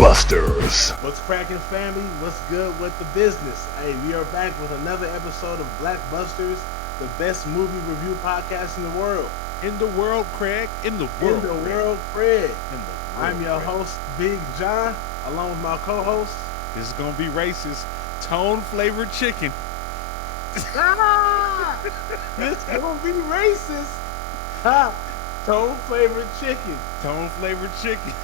BlackBusters. What's cracking, family? What's good with the business? Hey, we are back with another episode of BlackBusters, the best movie review podcast in the world. In the world, Craig. In the world, Craig. In the world, I'm your host, Big John, along with my co-host. This is gonna be racist. Tone flavored chicken. Ah! This gonna be racist. Ha! Tone flavored chicken. Tone flavored chicken.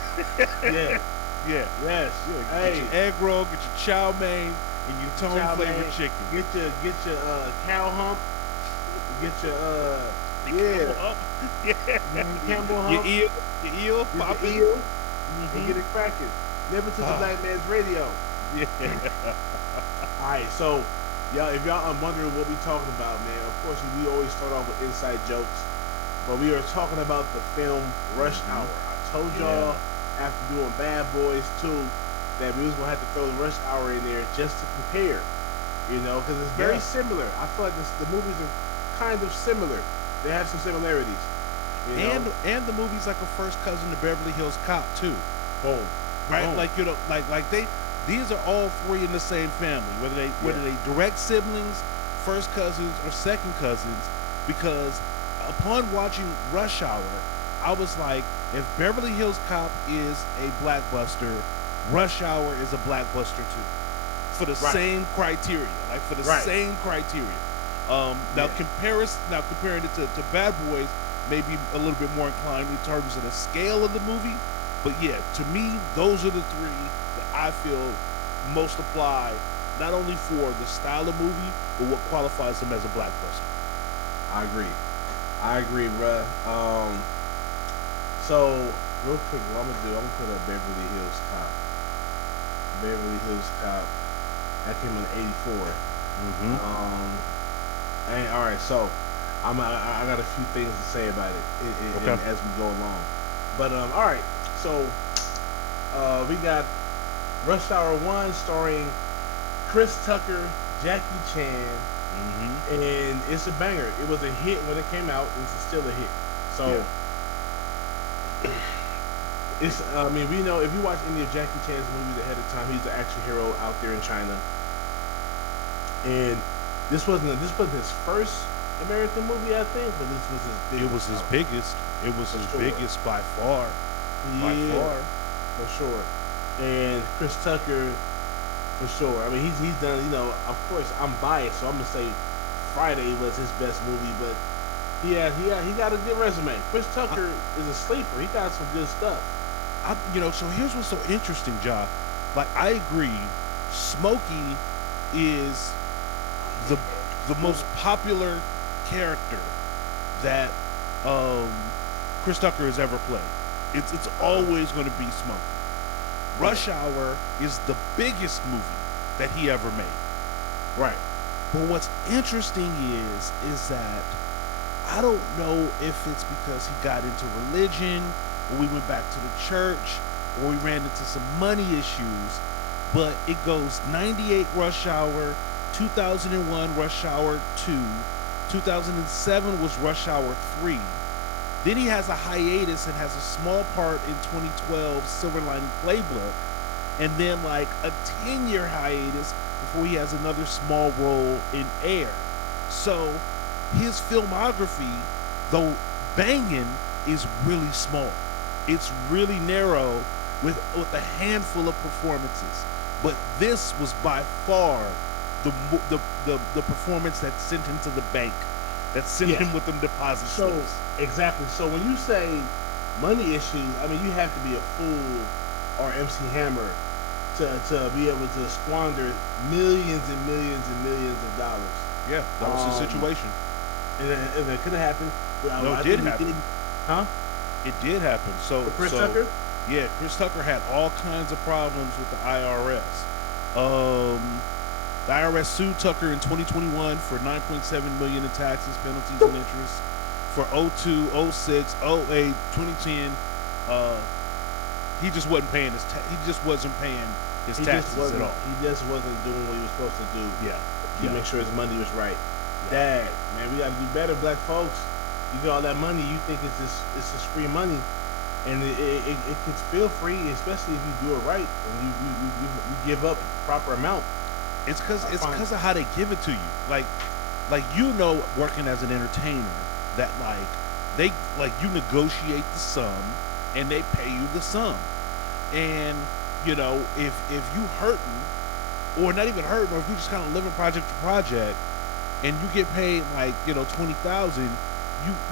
Yeah. Yeah. Yes. Yeah. Hey. Get your egg roll, get your chow mein, and your tone flavored chicken. Get your cow hump. Get your Camel hump. Yeah. Camel hump. Your eel. Pop Get it. the eel. And get it cracking. Never to the black man's radio. Yeah. Alright, so y'all, if y'all are wondering what we talking about, man, of course we always start off with inside jokes, but we are talking about the film Rush Hour. I told y'all after doing Bad Boys 2 that we was gonna have to throw the Rush Hour in there just to compare, you know, because it's very similar. I feel like the movies are kind of similar. They have some similarities. You know? And the movie's like a first cousin to Beverly Hills Cop too. Boom. Right? Boom. Like, you know, like these are all three in the same family, whether they direct siblings, first cousins, or second cousins, because upon watching Rush Hour, I was like, if Beverly Hills Cop is a blockbuster, Rush Hour is a blockbuster too, for the same criteria, like for the same criteria. Now comparing it to Bad Boys, maybe a little bit more inclined in terms of the scale of the movie, but yeah, to me, those are the three that I feel most apply, not only for the style of movie, but what qualifies them as a blockbuster. I agree, bruh. So real quick, what I'm gonna put up Beverly Hills Cop. Beverly Hills Cop. That came in '84. And all right, so I got a few things to say about it as we go along. But all right, so we got Rush Hour 1 starring Chris Tucker, Jackie Chan, and it's a banger. It was a hit when it came out. It's still a hit. So it's we know if you watch any of Jackie Chan's movies ahead of time, he's an action hero out there in China. And this wasn't his first American movie, I think, but this was his biggest. It was his biggest. It was his biggest by far. By far, for sure. And Chris Tucker, for sure. I mean, he's done. You know, of course, I'm biased, so I'm gonna say Friday was his best movie, but he got a good resume. Chris Tucker is a sleeper. He got some good stuff. So here's what's so interesting, Ja. Like, I agree, Smokey is the most popular character that Chris Tucker has ever played. It's always going to be Smokey. Rush Hour is the biggest movie that he ever made. Right. But what's interesting is that I don't know if it's because he got into religion, or we went back to the church, or we ran into some money issues, but it goes 98 Rush Hour, 2001 Rush Hour 2, 2007 was Rush Hour 3. Then he has a hiatus and has a small part in 2012 Silver Lining Playbook, and then like a 10-year hiatus before he has another small role in Air. So his filmography, though banging, is really small. It's really narrow with a handful of performances. But this was by far the performance that sent him to the bank, that sent him with them deposit slips. Exactly. So when you say money issues, I mean, you have to be a fool or MC Hammer to be able to squander millions and millions and millions of dollars. Yeah, that was his situation. And it could have happened. No, it did happen. It did happen. So Chris Tucker? Yeah, Chris Tucker had all kinds of problems with the IRS. The IRS sued Tucker in 2021 for $9.7 million in taxes, penalties, and interest. For 02, 06, 08, 2010, he just wasn't paying his taxes at all. He just wasn't doing what he was supposed to do. Yeah. Make sure his money was right. Dad, man, we got to do better, black folks. You get all that money, you think it's just free money. and it could feel free, especially if you do it right and you give up proper amount. I find it's cause of how they give it to you. Like working as an entertainer that they you negotiate the sum and they pay you the sum. And if you hurting or not even hurting, or if you just kind of living project to project and you get paid 20,000,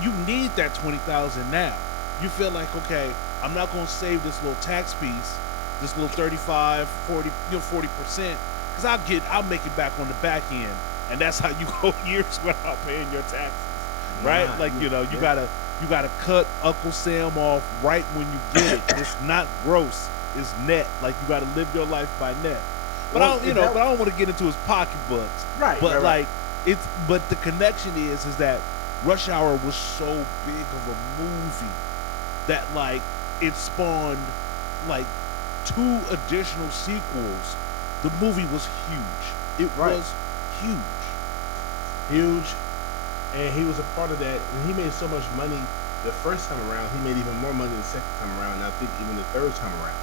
you need that 20,000 now. You feel like, okay, I'm not going to save this little tax piece, this little 35, 40, 40%, because I'll make it back on the back end, and that's how you go years without paying your taxes, right? nah, Like you yeah, gotta cut Uncle Sam off right when you get it. It's not gross, it's net. Like you gotta live your life by net. But I well, don't, is that but I don't want to get into his pocketbooks. right, right, But right? but the connection is that Rush Hour was so big of a movie that it spawned like two additional sequels. The movie was huge. It Right. was huge. Huge, and he was a part of that, and he made so much money the first time around. He made even more money the second time around, and I think even the third time around.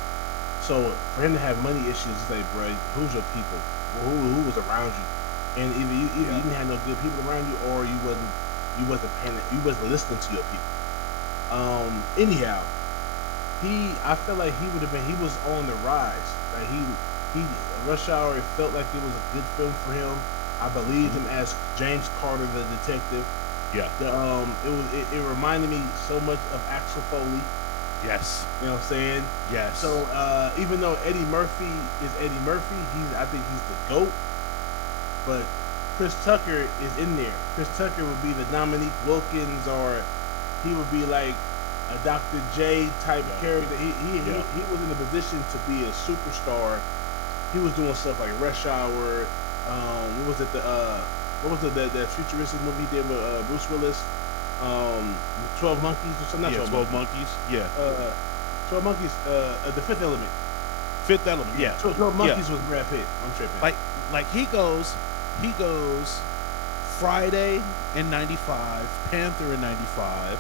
So for him to have money issues, it's like, bro, who's your people? Who was around you? And either Yeah. you didn't have no good people around you, or you wasn't paying, you wasn't listening to your people. Anyhow, I felt like he was on the rise. Like he Rush Hour. It felt like it was a good film for him. I believed Mhm. him as James Carter, the detective. Yeah. It reminded me so much of Axel Foley. Yes. You know what I'm saying? Yes. So even though Eddie Murphy is Eddie Murphy, I think he's the goat. But Chris Tucker is in there. Chris Tucker would be the Dominique Wilkins, or he would be like a Dr. J type Yeah. character. Yeah. He was in a position to be a superstar. He was doing stuff like Rush Hour. What was it? What was the futuristic movie he did with Bruce Willis? 12 Monkeys or something? Not Yeah. 12 Monkeys. 12 Monkeys. Yeah. 12 Monkeys. The Fifth Element. Fifth Element. Yeah, Yeah. 12 Yeah. Monkeys was Brad Pitt. I'm tripping. Like he goes Friday in '95, Panther in '95,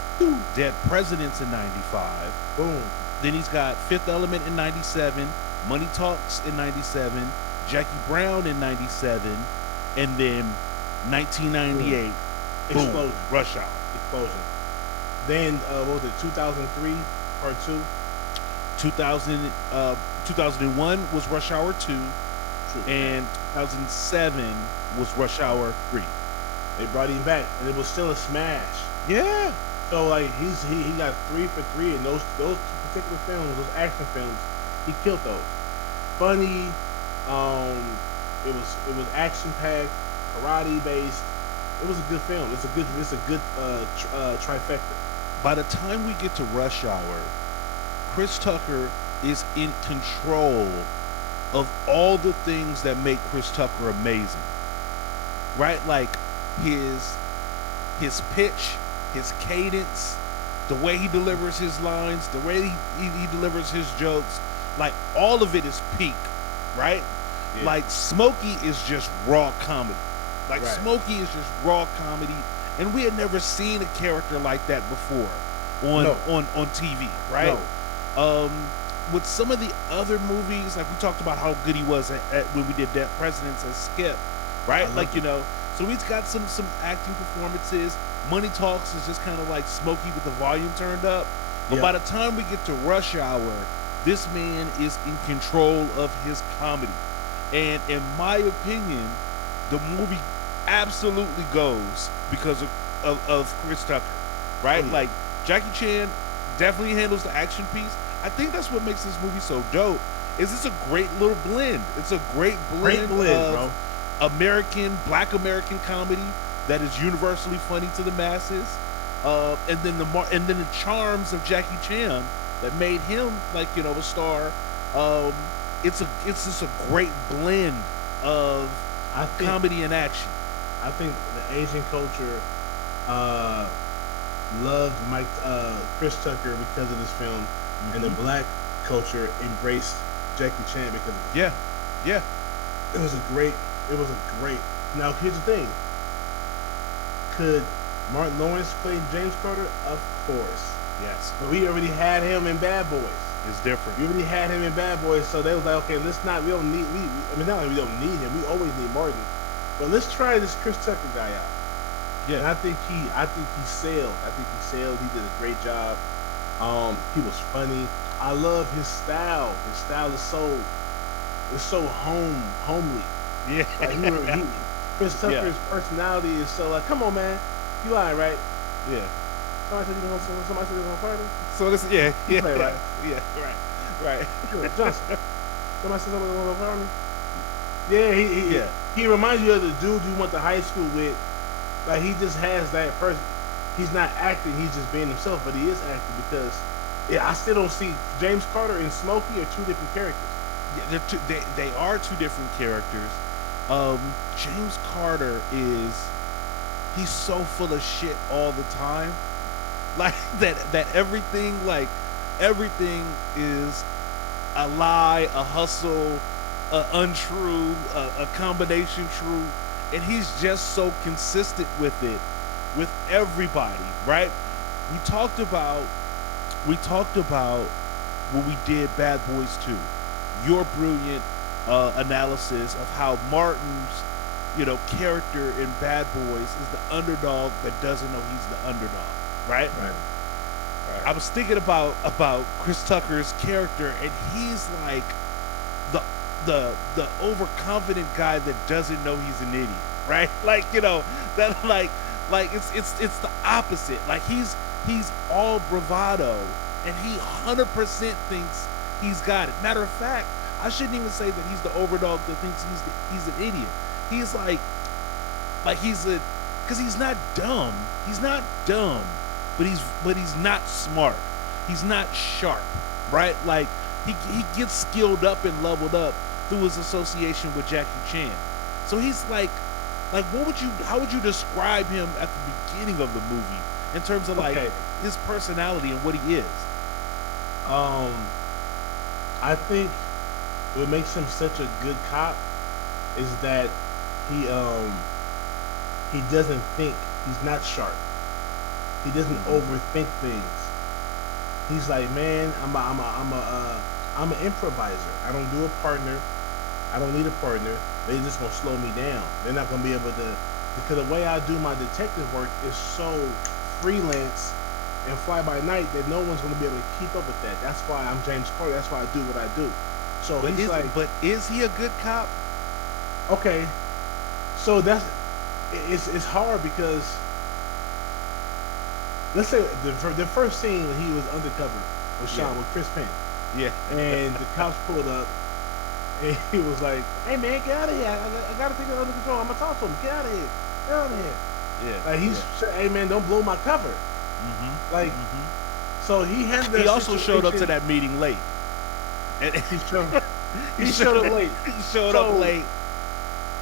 Dead Presidents in '95. Boom. Then he's got Fifth Element in '97, Money Talks in '97, Jackie Brown in '97, and then Boom. 1998, boom, Explosion. Rush Hour. Explosion. Then what was it? 2003 Part Two. 2000, 2001 was Rush Hour 2, True. and 2007 was Rush Hour 3. They brought him back, and it was still a smash. Yeah. So like he got 3 for 3 in those particular films, those action films. He killed those. Funny. Um, it was action packed, karate based. It was a good film. It's a good trifecta. By the time we get to Rush Hour, Chris Tucker is in control of all the things that make Chris Tucker amazing. Right? Like his his pitch, his cadence, the way he delivers his lines, the way he delivers his jokes, like all of it is peak, right? Yeah. Like Smokey is just raw comedy. Like Right. Smokey is just raw comedy, and we had never seen a character like that before on No. on TV, right? No. With some of the other movies, like we talked about how good he was when we did Dead Presidents as Skip, I right? love Like it. so he's got some acting performances. Money Talks is just kind of like Smokey with the volume turned up. But by Yeah. the time we get to Rush Hour, this man is in control of his comedy. And in my opinion, the movie absolutely goes because of Chris Tucker, right? Oh, yeah. Like Jackie Chan definitely handles the action piece. I think that's what makes this movie so dope. Is it's a great little blend. It's a great Great blend blend, of bro. Black American comedy that is universally funny to the masses, and then the charms of Jackie Chan that made him a star. Um, it's just a great blend of I think comedy and action. I think the Asian culture uh, loved Chris Tucker because of this film, and the Mhm. black culture embraced Jackie Chan because of it. Yeah, yeah, It was a great. It was a great. Now here's the thing: could Martin Lawrence play James Carter? Of course. Yes. but we already had him in Bad Boys. It's different. We already had him in Bad Boys, so they was like, okay, let's not. We don't need. I mean, not like we don't need him. We always need Martin, but let's try this Chris Tucker guy out. And Yeah. I think he sailed. I think he sailed. He did a great job. He was funny. I love his style. His style is so homely. Yeah. Like Chris Yeah. Tucker's personality is so like, come on, man, you all right? Yeah. Somebody said you want to party. So this, yeah, You yeah, play right. yeah, right. Sure, Johnson. Somebody said somebody want to party. Yeah, Yeah. he reminds you of the dude you went to high school with. Like he just has that person. He's not acting. He's just being himself, but he is acting because yeah, I still don't see James Carter and Smokey are two different characters. Yeah, they are two different characters. James Carter he's so full of shit all the time. Like that everything is a lie, a hustle, a untrue, a combination true, and he's just so consistent with it, with everybody, right? We talked about when we did Bad Boys 2, your brilliant analysis of how Martin's character in Bad Boys is the underdog that doesn't know he's the underdog, right? Right. I was thinking about Chris Tucker's character, and he's like the overconfident guy that doesn't know he's an idiot, right? Like that it's the opposite. Like he's all bravado, and he 100% thinks he's got it. Matter of fact, I shouldn't even say that he's the overdog that thinks he's an idiot. He's like because he's not dumb. He's not dumb, but he's not smart. He's not sharp, right? Like he gets skilled up and leveled up through his association with Jackie Chan. So he's like how would you describe him at the beginning of the movie in terms of like Okay. his personality and what he is? I think what makes him such a good cop is that he doesn't think. He's not sharp. He doesn't overthink things. He's like, man, I'm an improviser. I don't do a partner. I don't need a partner. They're just gonna slow me down. They're not gonna be able to, because the way I do my detective work is so freelance and fly by night that no one's gonna be able to keep up with that. That's why I'm James Carter. That's why I do what I do. So But he's like, is he a good cop? okay, so it's hard because let's say the first scene when he was undercover with Sean with Chris Penn, Yeah. and the cops pulled up, and he was like, "Hey man, get out of here! I gotta take it under control. I'm gonna talk to him. Get out of here! Get out of here!" Yeah. Like hey man, don't blow my cover. Like, so he had that. He also showed up to situation- that meeting late. And He showed up late. He showed up So, late.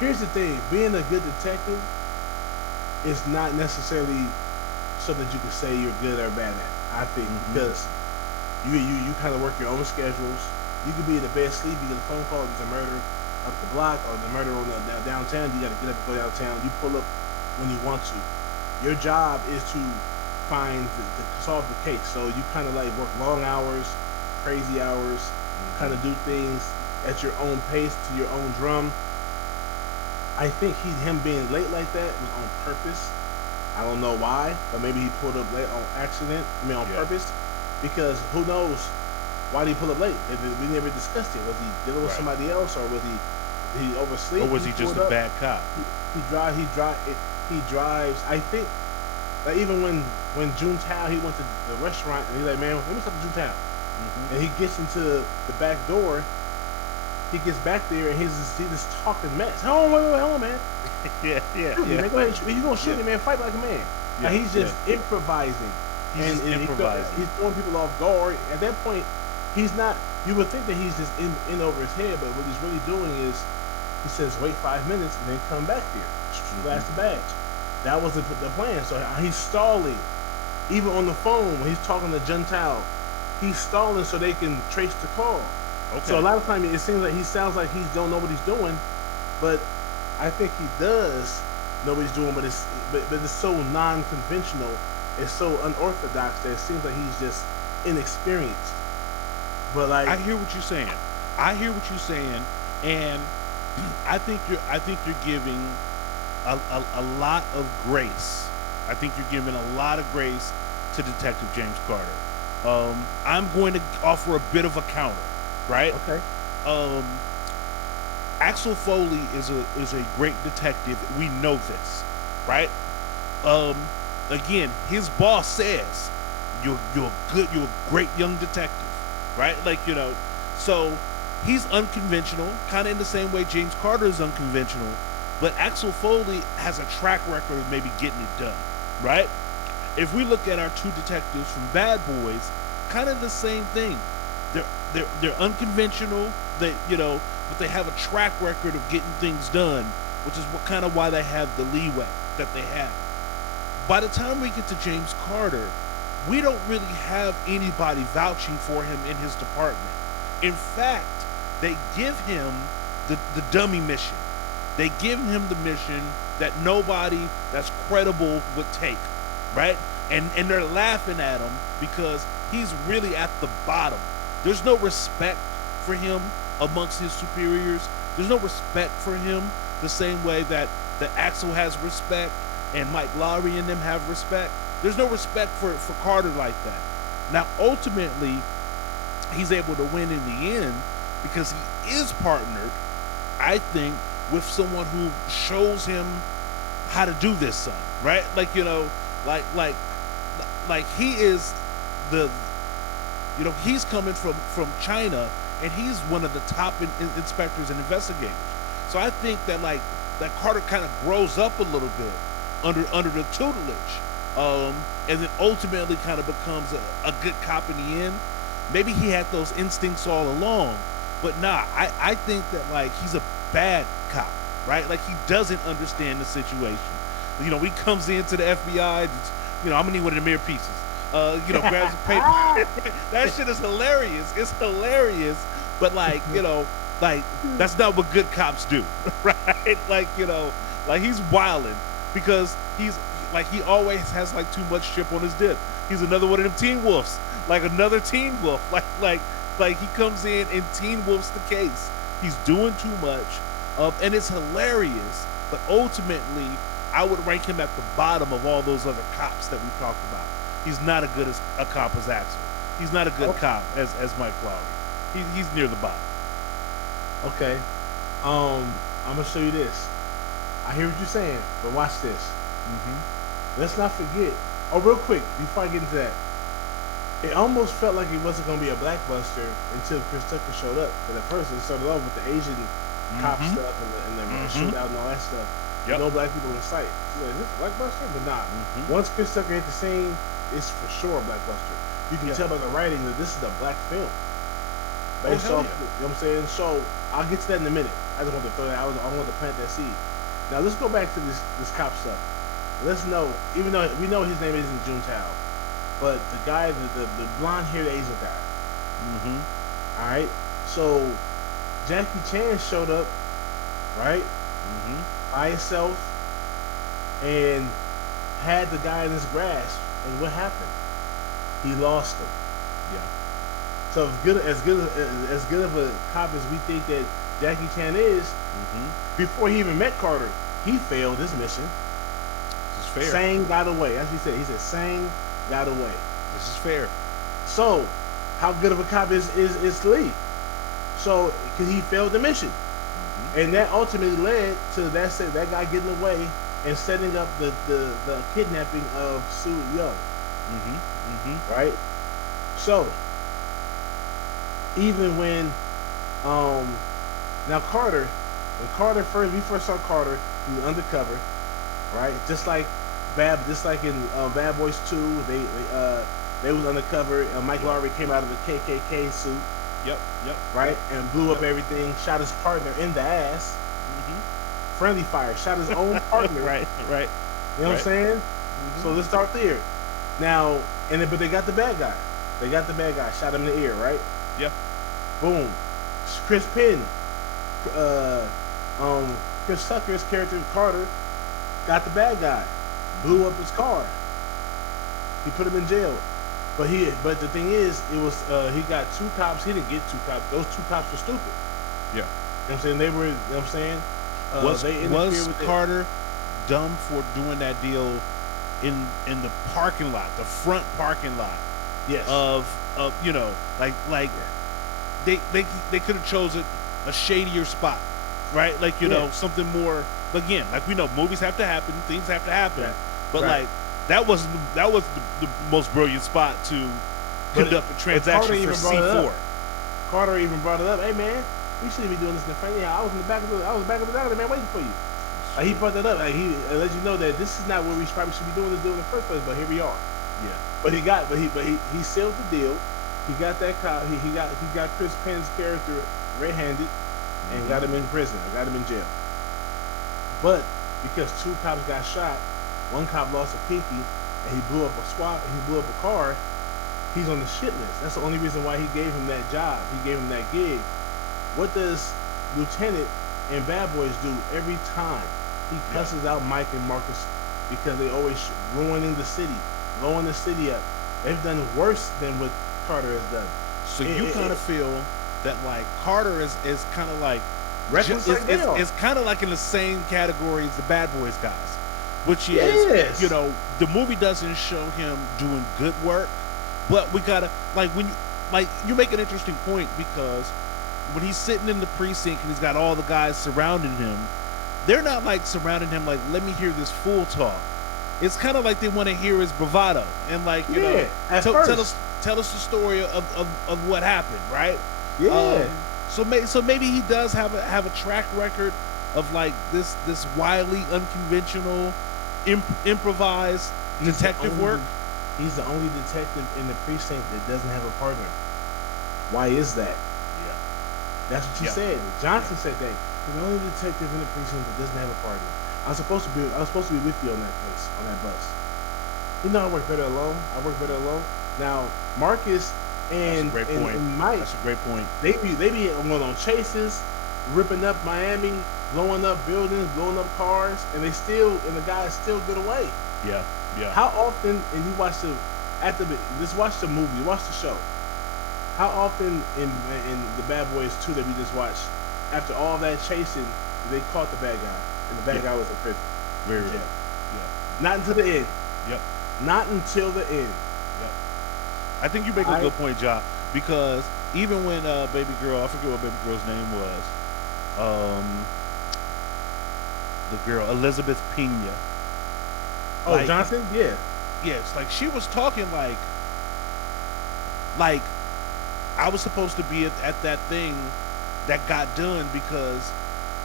Here's the thing: being a good detective is not necessarily something that you can say you're good or bad at. I think because you kind of work your own schedules. You could be in the bed sleep. You get a phone call. There's a murder up the block, or the murder on downtown. You got to get up and go downtown. You pull up when you want to. Your job is to to solve the case. So you kind of like work long hours, crazy hours, kind of do things at your own pace to your own drum. I think him being late like that was on purpose. I don't know why, but maybe he pulled up late on accident. I mean, on purpose, because who knows why did he pull up late? We never discussed it. Was he dealing with somebody else, or was he oversleep? Or was he just a bad cop? He drives. I think like even when Juntao he went to the restaurant and he's like, man, let me stop at Juntao, and he gets into the back door. He gets back there and he's just talking mess. Hold on, man. Yeah. Man, go ahead. You gonna shoot me, man? Fight like a man. Like, he's just improvising. He's improvising. He's throwing people off guard. At that point, he's not. You would think that he's just in over his head, but what he's really doing is he says, "Wait 5 minutes and then come back here, flash the badge." That was the plan. So he's stalling, even on the phone when he's talking to Juntao. He's stalling so they can trace the call. Okay. So a lot of times it seems like he sounds like he don't know what he's doing, but I think he does know what he's doing. But it's so non-conventional. is so unorthodox that it seems like he's just inexperienced. But like, I hear what you're saying. I hear what you're saying, and I think you're giving a lot of grace. I think you're giving a lot of grace to Detective James Carter. I'm going to offer a bit of a counter, right? okay, Um, Axel Foley is a great detective. We know this, right? Um, Again, his boss says you're a great young detective, right? Like so he's unconventional, kind of in the same way James Carter is unconventional, but Axel Foley has a track record of maybe getting it done, right? If we look at our two detectives from Bad Boys, kind of the same thing. They're unconventional. But they have a track record of getting things done, which is what kind of why they have the leeway that they have. By the time we get to James Carter, we don't really have anybody vouching for him in his department. In fact, they give him the dummy mission. They give him the mission that nobody that's credible would take, right? And they're laughing at him because he's really at the bottom. There's no respect for him amongst his superiors. There's no respect for him the same way that Axel has respect and Mike Lowry and them have respect. There's no respect for Carter like that. Now, ultimately, he's able to win in the end because he is partnered, I think, with someone who shows him how to do this, son. Right? Like he is the he's coming from China, and he's one of the top inspectors and investigators. So I think that Carter kind of grows up a little bit under the tutelage, and then ultimately kind of becomes a good cop in the end. Maybe he had those instincts all along, but nah, I think that he's a bad cop, right? Like he doesn't understand the situation. He comes into the FBI. I'm gonna need one of the mirror pieces. Grabs a paper. That shit is hilarious. It's hilarious, but that's not what good cops do, right? He's wilding because he always has too much chip on his dip. He's another one of them teen wolves, another teen wolf. He comes in and teen wolfs the case. He's doing too much, and it's hilarious. But ultimately, I would rank him at the bottom of all those other cops that we talked about. He's not as good as a cop as Axel. He's not a good cop as Mike Lowry. He's near the bottom. okay. I'm gonna show you this. I hear what you're saying, but watch this. Let's not forget. Oh, real quick before I get into that, it almost felt like it wasn't gonna be a BlackBuster until Chris Tucker showed up. Because at first it started off with the Asian cop stuff and the shootout and all that stuff. Yep. No black people in sight. So is this a BlackBuster? But nah. Once Chris Tucker hit the scene, it's for sure a BlackBuster. You can tell by the writing that this is a black film. Based off, you know what I'm saying? So I'll get to that in a minute. I just want to throw that. I want to plant that seed. Now let's go back to this cop stuff. Let's know, even though we know his name isn't Juntao, but the guy, the blonde-haired Asian guy. All right. So Jackie Chan showed up, right, by himself, and had the guy in his grasp. And what happened? He lost him. Yeah. So as good of a cop as we think that Jackie Chan is, before he even met Carter, he failed his mission. This is fair. Sang got away. That's what he said. He said Sang got away. This is fair. So, how good of a cop is Lee? So, because he failed the mission, and that ultimately led to that guy getting away and setting up the kidnapping of Sue Young. Right. So, even when now Carter, when we first saw Carter, he was undercover, right? Just like in Bad Boys 2, they was undercover. Mike Lowry came out of the KKK suit. Yep. Right, and blew up everything. Shot his partner in the ass. Friendly fire. Shot his own partner. Right. You know what I'm saying? So let's start there. Now, but they got the bad guy. They got the bad guy. Shot him in the ear. Right. Yep. Boom. Chris Penn. Chris Tucker's character Carter got the bad guy. Blew up his car. He put him in jail. But the thing is, it was he got 2 cops. He didn't get 2 cops. Those 2 cops were stupid. Yeah. You know what I'm saying? They were. You know what I'm saying? They Was interfered with Carter dumb for doing that deal in the parking lot, the front parking lot Yes. of like they could have chosen a shadier spot, right? Like something more. Again, like we know, movies have to happen, things have to happen, Right. but Right. like that was the most brilliant spot to conduct a Carter transaction for even brought it C4. up. Carter even brought it up. Hey man, we shouldn't be doing this in the front. Yeah, I was back of the dock, man, waiting for you. Like he brought that up. Like he let you know that this is not what we probably should be doing this deal in the first place. But here we are. Yeah. But he sealed the deal. He got that cop. He got Chris Penn's character red-handed and got him in prison. Or got him in jail. But because 2 cops got shot, 1 cop lost a pinky, and he blew up a car. He's on the shit list. That's the only reason why he gave him that job. He gave him that gig. What does Lieutenant and Bad Boys do every time? He cusses out Mike and Marcus because they always ruining the city, blowing the city up. They've done worse than what Carter has done. So you kind of feel that like Carter is kind of like reckless like they are. it's kind of like in the same category as the Bad Boys guys, which is Yes. the movie doesn't show him doing good work, but we gotta like when you make an interesting point because when he's sitting in the precinct and he's got all the guys surrounding him, they're not like surrounding him like let me hear this fool talk. It's kind of like they want to hear his bravado and like tell us the story of what happened, right? Yeah. So maybe he does have a track record of like this wildly unconventional, improvised detective work. He's the only detective in the precinct that doesn't have a partner. Why is that? Yeah. That's what you said. Johnson said that. He's the only detective in the precinct that doesn't have a partner. I was supposed to be with you on that case, on that bus. You know I work better alone. Now Marcus and Mike. That's a great point. They be going on chases, ripping up Miami, blowing up buildings, blowing up cars, and the guys still get away. Yeah. How often, and you watch just watch the movie, watch the show. How often in the Bad Boys 2 that we just watched, after all that chasing, they caught the bad guy, and the bad guy was in prison. Very rare. Yeah. Not until the end. Yep. Not until the end. Yep. I think you make a good point, Ja, because even when baby girl, I forget what baby girl's name was, the girl Elizabeth Peña. Oh, like, Johnson? Yeah. Yes, like she was talking like I was supposed to be at that thing that got done because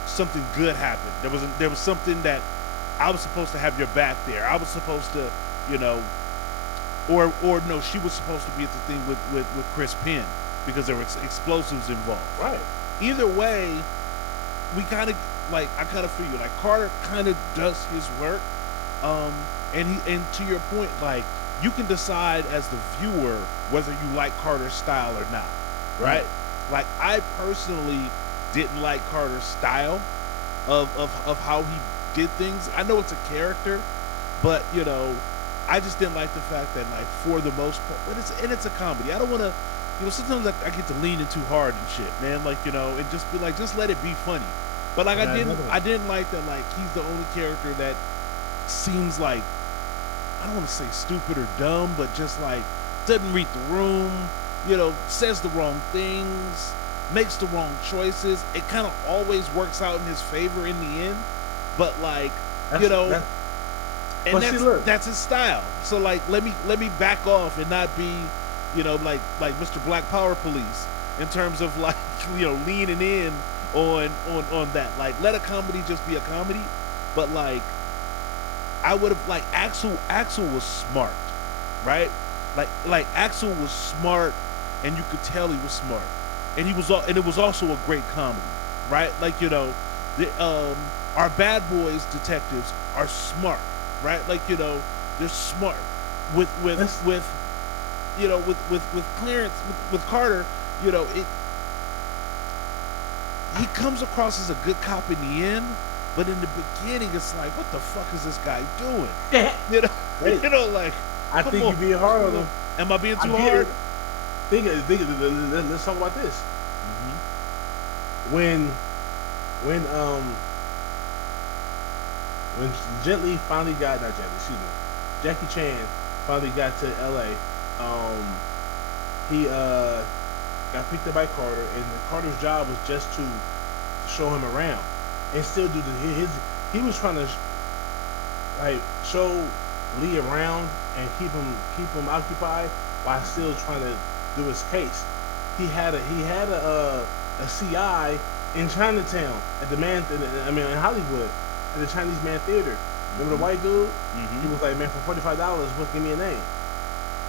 something good happened. There was something that I was supposed to have your back there. I was supposed to, or no, she was supposed to be at the thing with Chris Penn because there were explosives involved. Right. Either way, we kind of like I kind of feel you. Like Carter kind of does his work, and to your point, like you can decide as the viewer whether you like Carter's style or not, right? Like I personally didn't like Carter's style of how he did things. I know it's a character, but I just didn't like the fact that like for the most part, but it's a comedy. I don't want to, sometimes I get to lean in too hard and shit, man. Like and just be like, just let it be funny. But like I didn't like that like he's the only character that seems like I don't want to say stupid or dumb, but just like doesn't read the room, says the wrong things, makes the wrong choices. It kind of always works out in his favor in the end, but like that's his style. So like let me back off and not be like Mr. Black Power Police in terms of like leaning in on that. Like let a comedy just be a comedy, but like I would have like Axel was smart, right? Like Axel was smart, and you could tell he was smart, and it was also a great comedy, right? Like our Bad Boys detectives are smart, right? Like they're smart with Clarence with Carter, he comes across as a good cop in the end. But in the beginning, it's like, what the fuck is this guy doing? Hey, like I Come think on. you're being hard on Come on. him. Am I being I too get hard? it. Let's talk about this. Mm-hmm. When when when Jet Li finally got not Jet Li, excuse me, Jackie Chan finally got to L.A. He got picked up by Carter, and Carter's job was just to show him around and still do his. He was trying to like show Lee around and keep him occupied while still trying to do his case. He had a CI in Chinatown at the in Hollywood at the Chinese Man Theater. Remember the white dude? He Mm-hmm. was like, man, for $45, what give me a name?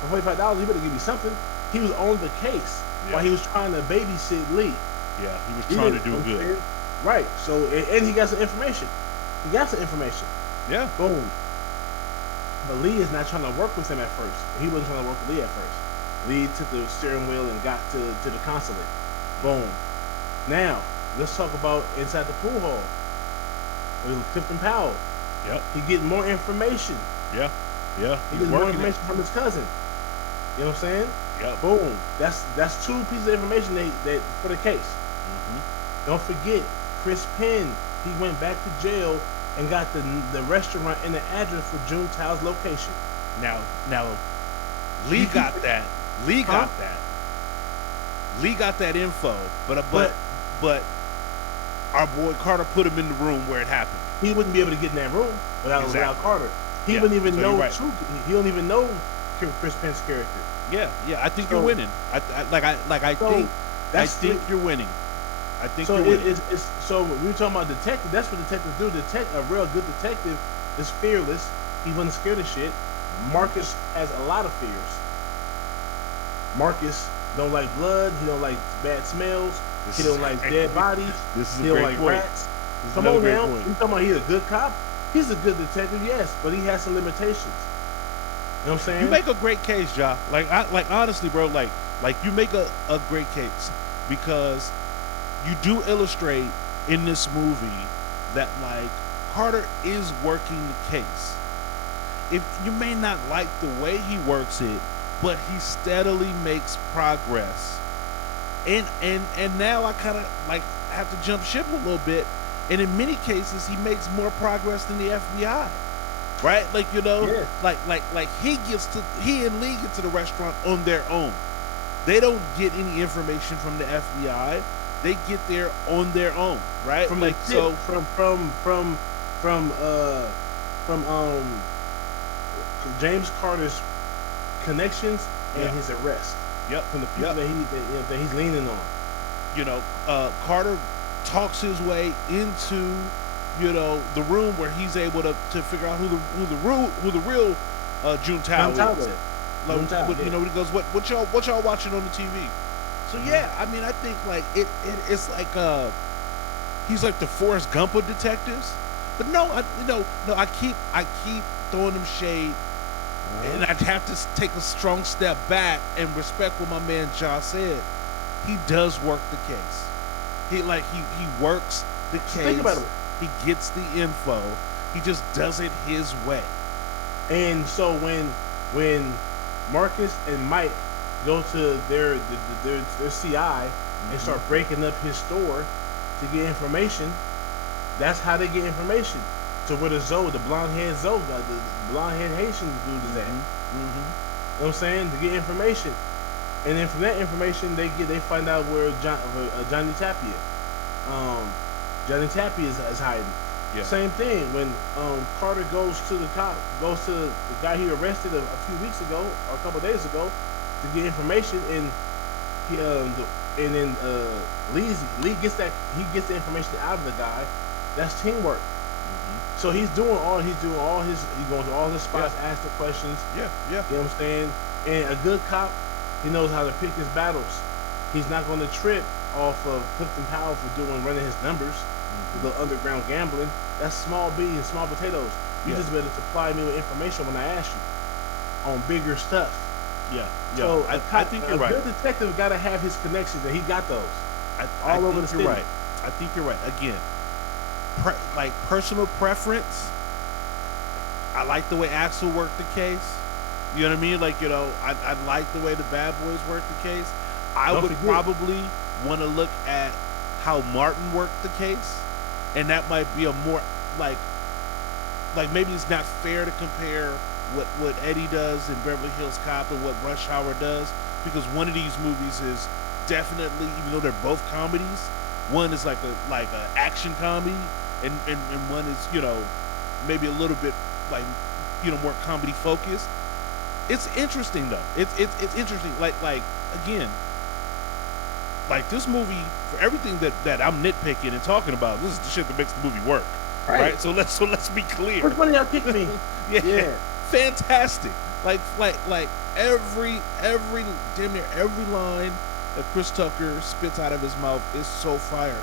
For $45, you better give me something. He was on the case while Yeah. he was trying to babysit Lee. Yeah. He was He trying to didn't, do you know what I'm good. saying? Right. So and he got some information. He got some information. Yeah. Boom. But Lee is not trying to work with him at first. He wasn't trying to work with Lee at first. Lee took the steering wheel and got to the consulate. Boom. Now, let's talk about inside the pool hall with Clifton Powell. Yep. He getting more information. Yeah. Yeah. He He's getting more working it. information from his cousin. You know what I'm saying? Yep. Boom. That's two pieces of information that for the case. Mm-hmm. Don't forget, Chris Penn. He went back to jail and got the restaurant and the address for June Tao's location. Now, Lee got that. Lee Huh? got that. Lee got that info, but our boy Carter put him in the room where it happened. He wouldn't be able to get in that room without Exactly. Carter. He Yeah, wouldn't even so you're know right. truth. He don't even know Chris Penn's character. Yeah, yeah. I think So- you're winning. I So think that's you're winning. I think so you're winning. it's so we were talking about detective. That's what detectives do. A real good detective is fearless. He wasn't scared of shit. Marcus has a lot of fears. Marcus don't like blood. He don't like bad smells. This He is- don't like dead bodies. This is a He don't great like point. rats. This is Come another on great now. point. You talking about he's a good cop? He's a good detective, yes, but he has some limitations. You know what I'm saying? You make a great case, Ja. Like honestly, bro. Like you make a great case because you do illustrate in this movie that like Carter is working the case. If you may not like the way he works it, but he steadily makes progress. And now I kind of like have to jump ship a little bit. And in many cases, he makes more progress than the FBI. Right? Like, you know, Yeah. like he and Lee get to the restaurant on their own. They don't get any information from the FBI. They get there on their own, right? from like the so tip, from James Carter's connections and Yeah. his arrest yep, from the people yep. that he's leaning on. You know, Carter talks his way into, you know, the room where he's able to figure out who the real June Tao June Tao is. is. Like, June Tao, you yeah. know, he goes, what y'all watching on the TV? So yeah, I mean, I think like it's like he's like the Forrest Gump of detectives. But no, I keep throwing him shade, and I'd have to take a strong step back and respect what my man Ja said. He does work the case. He works the case. Think about it. He gets the info. He just does it his way. And so when Marcus and Mike go to their CI and start breaking up his store to get information, that's how they get information. To where the blonde head Zoe, the blonde head Haitian dude is at. Mm-hmm. You know what I'm saying? To get information. And then from that information they find out where Johnny Tapia. Johnny Tapia is hiding. Yeah. Same thing when Carter goes to the guy he arrested a few weeks ago or a couple days ago to get information, and then Lee gets the information out of the guy. That's teamwork. So he's going to all his spots, ask the questions. Yeah, yeah. You know what I'm saying? And a good cop, he knows how to pick his battles. He's not going to trip off of Clifton Powell for running his numbers, the underground gambling. That's small beans, small potatoes. You Yeah. just better supply me with information when I ask you on bigger stuff. Yeah, yeah. So I think you're right. A good detective got to have his connections, and he got those. I over think the city. you're right. I think you're right. Again, like personal preference. I like the way Axel worked the case. You know what I mean? Like, I like the way the Bad Boys worked the case. I Don't would forget. probably want to look at how Martin worked the case, and that might be a more like maybe it's not fair to compare what Eddie does in Beverly Hills Cop and what Rush Hour does, because one of these movies is definitely, even though they're both comedies, one is like a action comedy, and one is maybe a little bit like more comedy focused. It's interesting though. It's interesting. Like again, like this movie, for everything that I'm nitpicking and talking about, this is the shit that makes the movie work. Right? So let's be clear. First one y'all kicked me. Yeah. Fantastic. Like every damn near every line that Chris Tucker spits out of his mouth is so fire.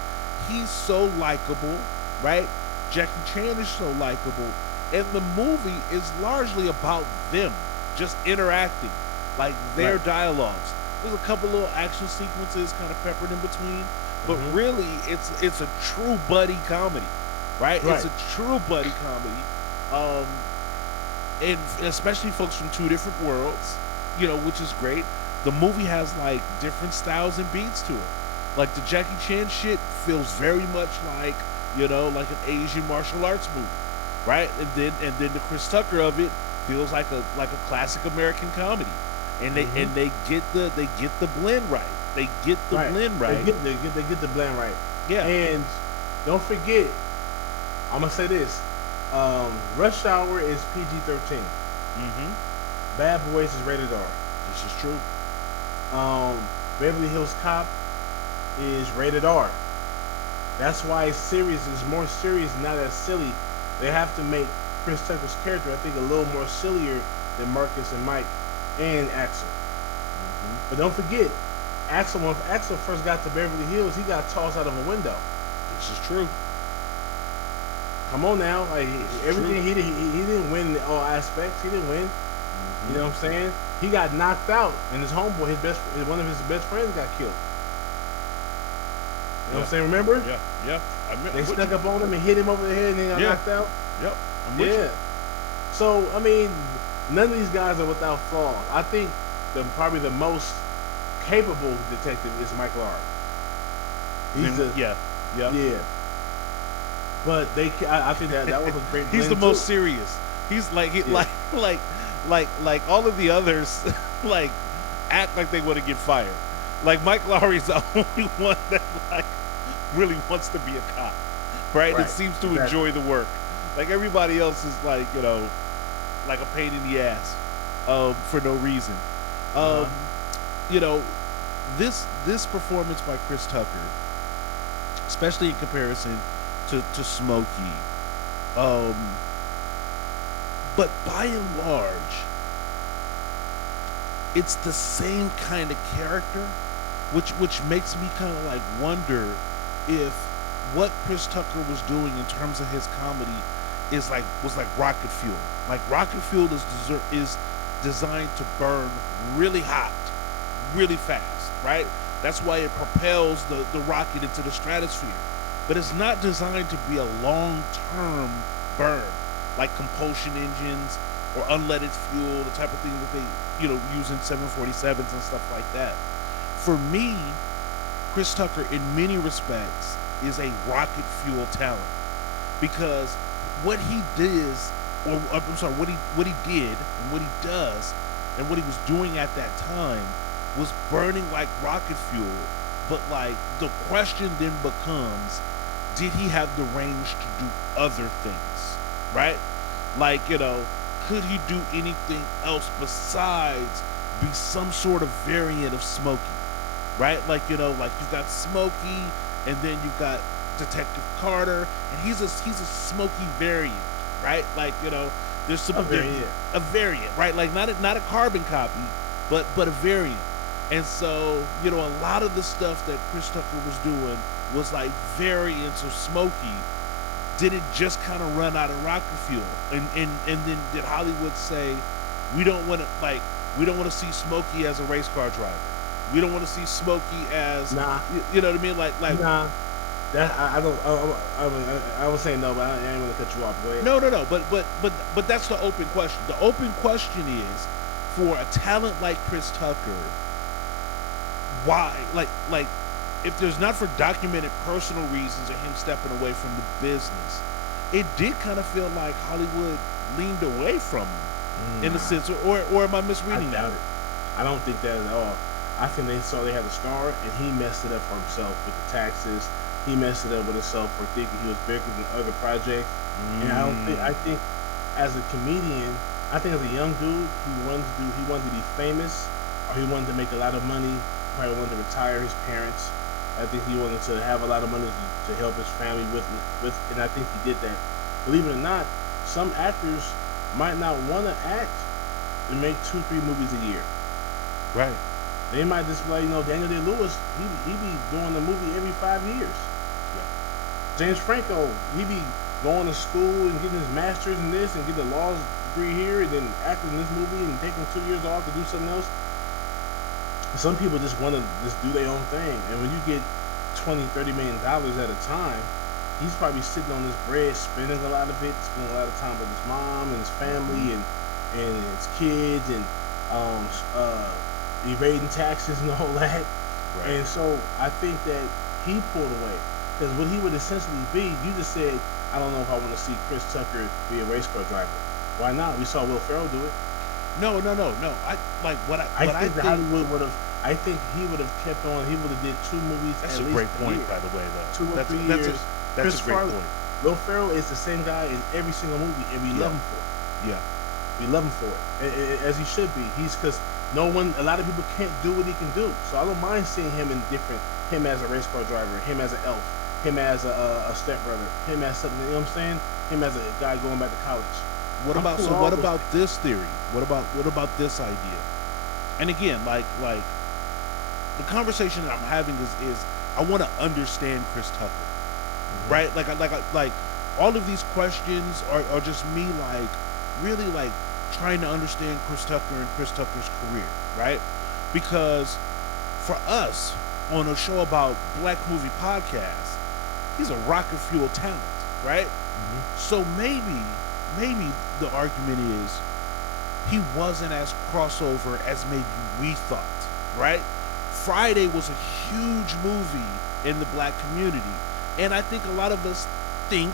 He's so likable, right? Jackie Chan is so likable, and the movie is largely about them just interacting, like their dialogues. There's a couple little action sequences kind of peppered in between, but really it's a true buddy comedy, right? It's a true buddy comedy, and especially folks from two different worlds, which is great. The movie has like different styles and beats to it. Like the Jackie Chan shit feels very much like like an Asian martial arts movie, right? And then the Chris Tucker of it feels like a classic American comedy, and they get the blend right. They get the blend right. They get the blend right. Yeah. And don't forget, I'm gonna say this: Rush Hour is PG-13. Bad Boys is rated R. This is true. Beverly Hills Cop is rated R. That's why it's serious. It's more serious, not as silly. They have to make Chris Tucker's character, I think, a little more sillier than Marcus and Mike and Axel. But don't forget, Axel, when Axel first got to Beverly Hills, he got tossed out of a window. This is true. Come on now, like everything he didn't win in all aspects. He didn't win. You know what I'm saying? He got knocked out, and his homeboy, one of his best friends, got killed. You know what I'm saying? Remember? Yeah. They snuck up on him and hit him over the head, and he got knocked out. Yep. So I mean, none of these guys are without flaws. I think probably the most capable detective is Mike Lard. Yeah. But I think that was a great. He's the blend, most too. serious. He's like all of the others like act like they want to get fired. Like Mike Lowry's the only one that like really wants to be a cop, right? It seems to enjoy the work. Like everybody else is like like a pain in the ass for no reason. This performance by Chris Tucker, especially in comparison to Smokey, but by and large, it's the same kind of character, which makes me kind of like wonder if what Chris Tucker was doing in terms of his comedy was like rocket fuel. Like rocket fuel is designed to burn really hot, really fast, right? That's why it propels the rocket into the stratosphere. But it's not designed to be a long-term burn, like compulsion engines or unleaded fuel, the type of thing that they, use in 747s and stuff like that. For me, Chris Tucker, in many respects, is a rocket fuel talent, because what he did, what he did and what he does and what he was doing at that time was burning like rocket fuel. But like the question then becomes, did he have the range to do other things, right? Like, could he do anything else besides be some sort of variant of Smokey, right? Like, like you've got Smokey, and then you've got Detective Carter, and he's a Smokey variant, right? Like, there's some a variant, right? Like not a carbon copy, but a variant. And so, a lot of the stuff that Chris Tucker was doing was like variants of Smokey. Did it just kind of run out of rocket fuel? And then did Hollywood say, we don't want to see Smokey as a race car driver. We don't want to see Smokey as you know what I mean? Like nah. That I was saying no, but I ain't gonna cut you off. Go ahead. No. But that's the open question. The open question is, for a talent like Chris Tucker, why like if there's not for documented personal reasons or him stepping away from the business, it did kind of feel like Hollywood leaned away from him in a Nah, sense, or am I I misreading that? doubt it. I don't think that at all. I think they saw they had a star, and he messed it up for himself with the taxes. He messed it up with himself for thinking he was bigger than other projects. And I don't think. Mm, I think as a comedian, I think as a young dude, he wanted to be famous, or he wanted to make a lot of money. Probably wanted to retire his parents. I think he wanted to have a lot of money to help his family and I think he did that. Believe it or not, some actors might not want to act and make 2, 3 movies a year. right. They might just be like, Daniel Day Lewis, he be doing a movie every 5 years. Yeah. James Franco, he be going to school and getting his master's in this and getting a law degree here and then acting in this movie and taking 2 years off to do something else. Some people just want to just do their own thing. And when you get 20, $30 million at a time, he's probably sitting on this bread, spending a lot of it, spending a lot of time with his mom and his family and his kids and um, uh, evading taxes and all that. Right. And so I think that he pulled away because what he would essentially be, you just said, I don't know if I want to see Chris Tucker be a race car driver. Why not? We saw Will Ferrell do it. No, no, no, no. I like I what I think that think. Hollywood would have. I think he would have kept on. He would have did 2 movies That's at a least great a year, point, by the way, though. 2 or 3 That's years. that's Chris a great Farley, point. Will Ferrell is the same guy in every single movie, and we Yeah, love him for it. yeah, We love him for it, as he should be. He's because no one, a lot of people can't do what he can do. So I don't mind seeing him in different. Him as a race car driver, him as an elf, him as a stepbrother, him as something. You know what I'm saying? Him as a guy going back to college. What I'm about cool so? with all What those about things. this theory? What about this idea? And again, like the conversation that I'm having is I want to understand Chris Tucker, Hmm. right? Like all of these questions are just me like really like trying to understand Chris Tucker and Chris Tucker's career, right? Because for us on a show about black movie podcasts, he's a rocket fuel talent, right? Hmm. So maybe the argument is he wasn't as crossover as maybe we thought, right? Friday was a huge movie in the black community. And I think a lot of us think,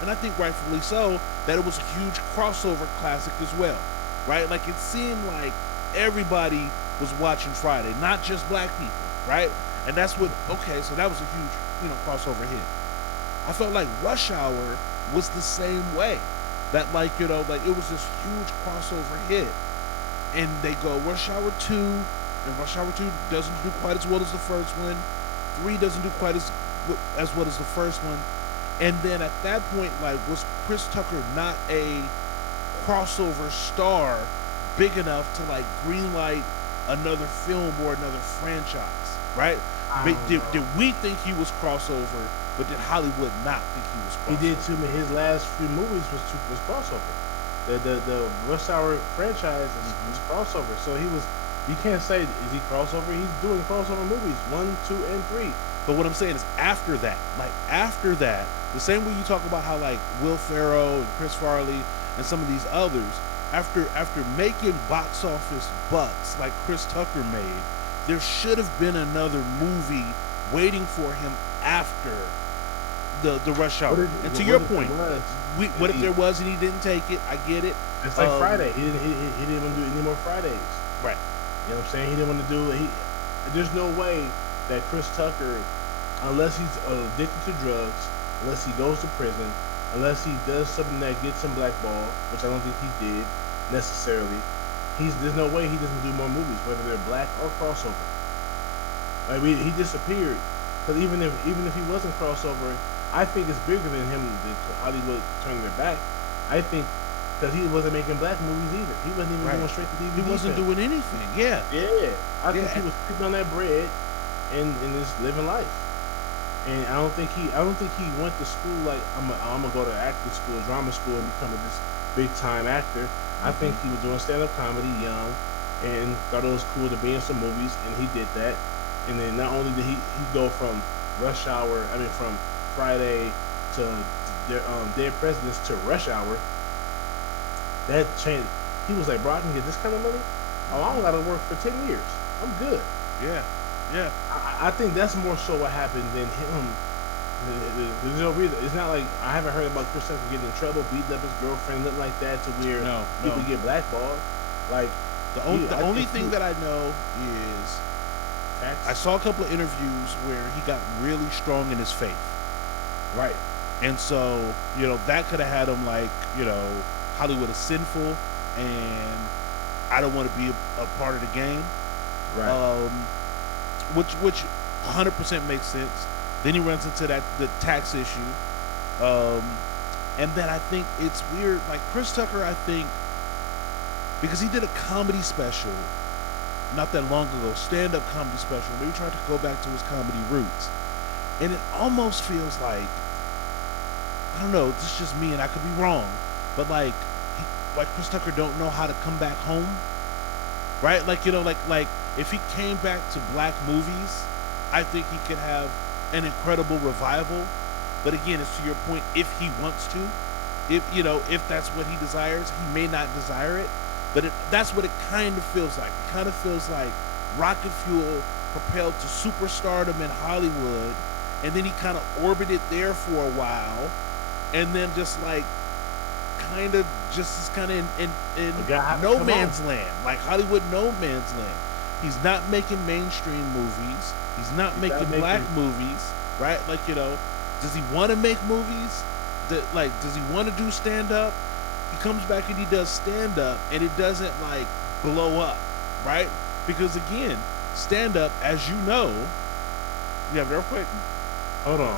and I think rightfully so, that it was a huge crossover classic as well, right? Like it seemed like everybody was watching Friday, not just black people, right? And that's what, okay, so that was a huge, crossover hit. I felt like Rush Hour was the same way. That like it was this huge crossover hit. And they go Rush Hour 2, and Rush Hour 2 doesn't do quite as well as the first one. 3 doesn't do quite as well as the first one. And then at that point, like, was Chris Tucker not a crossover star big enough to like greenlight another film or another franchise, right? I But don't did know. we think he was crossover, but did Hollywood not think he was He did crossover? too many. His last few movies was crossover. The Rush Hour franchise is Hmm. crossover. So he was. You can't say is he crossover. He's doing crossover movies 1, 2, and 3. But what I'm saying is after that, the same way you talk about how like Will Ferrell and Chris Farley and some of these others, after making box office bucks like Chris Tucker made, there should have been another movie waiting for him after the Rush What Hour. if And to your what if point, it was? what If if he there was and he didn't take it? I get it. It's like Um, Friday. He didn't want to do any more Fridays. right. You know what I'm saying? He didn't want to do. There's no way that Chris Tucker, unless he's addicted to drugs, unless he goes to prison, unless he does something that gets him blackballed, which I don't think he did necessarily. There's no way he doesn't do more movies, whether they're black or crossover. Like he disappeared. Because even if he wasn't crossover, I think it's bigger than him. Hollywood turning their back. I think because he wasn't making black movies either. He wasn't even Right. going straight to He DVD. wasn't film. doing anything. Yeah. Yeah, I think Yeah. he was sitting on that bread and just living life. And I don't think he went to school like I'm gonna go to acting school, drama school, and become this big time actor. I think Hmm. he was doing stand up comedy young, and thought it was cool to be in some movies, and he did that. And then not only did he go from Rush Hour, I mean from Friday to Dead Presidents to Rush Hour, that changed. He was like, bro, I can get this kind of money. Oh, I don't gotta work for 10 years. I'm good. Yeah, yeah. I think that's more so what happened than him. There's no reason. It's not like I haven't heard about Chris Tucker getting in trouble, beating up his girlfriend, nothing like that, to where No, people no. get blackballed. Like The I only think thing that I know is I tax. saw a couple of interviews where he got really strong in his faith. Right, And so, that could have had him like, Hollywood is sinful and I don't want to be a part of the game. right. Um, which 100% makes sense. Then he runs into the tax issue. Um, and then I think it's weird. Like Chris Tucker, I think, because he did a comedy special not that long ago, stand-up comedy special, where he tried to go back to his comedy roots. And it almost feels like, I don't know, this is just me and I could be wrong, but like Chris Tucker don't know how to come back home, right? Like, like if he came back to black movies, I think he could have an incredible revival. But again, it's to your point, if he wants to, if that's what he desires, he may not desire it. But that's what it kind of feels like. It kind of feels like rocket fuel propelled to superstardom in Hollywood, and then he kind of orbited there for a while, and then just like kind of just is kind of in A guy, no come on. man's land, like Hollywood no man's land. He's not making mainstream movies. He's not He's not making black making. movies, right? Like, does he want to make movies? Does he want to do stand up? He comes back and he does stand up, and it doesn't like blow up, right? Because again, stand up, as you know, you have an earthquake. Hold on.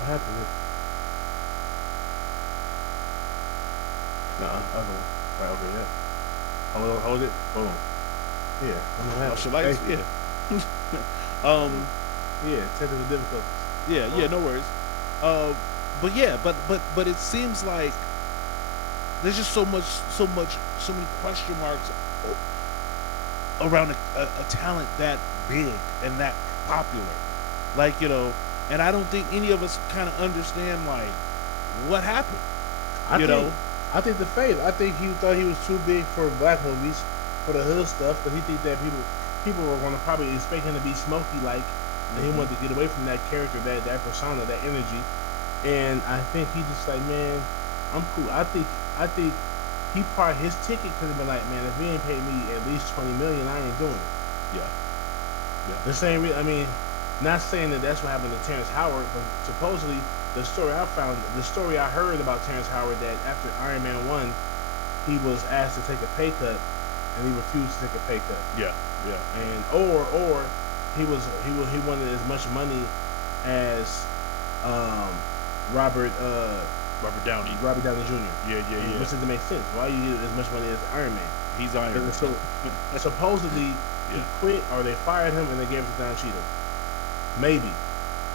What happened here? No, other one. Right, okay, yeah. Hold it. Hold on. Yeah, I'm gonna Oh, have shit, it. lights, Thank you. yeah. Yeah, technical difficulties. Yeah, yeah, no worries. Uh, but yeah, but it seems like there's just so many question marks around a talent that big and that popular. Like, and I don't think any of us kind of understand like what happened. I You think know? I think the faith. I think he thought he was too big for black movies, for the hood stuff, because he think that people were going to probably expect him to be smoky like, and he Hmm. wanted to get away from that character, that persona, that energy. And I think he just like, man, I'm cool. I think he probably his ticket could have been like, man, if you ain't paid me at least 20 million, I ain't doing it. Yeah, yeah, The same. I mean, not saying that that's what happened to Terrence Howard, but supposedly the story I heard about Terrence Howard, that after Iron Man 1, he was asked to take a pay cut, and he refused to take a pay cut, yeah, yeah, and or he wanted as much money as um, Robert Robert Downey. Robert Downey Jr. Yeah, yeah, And yeah. which doesn't make sense. Why you get as much money as Iron Man? He's Iron And so Man. supposedly he Yeah, quit, or they fired him and they gave it to Don Cheadle. Maybe.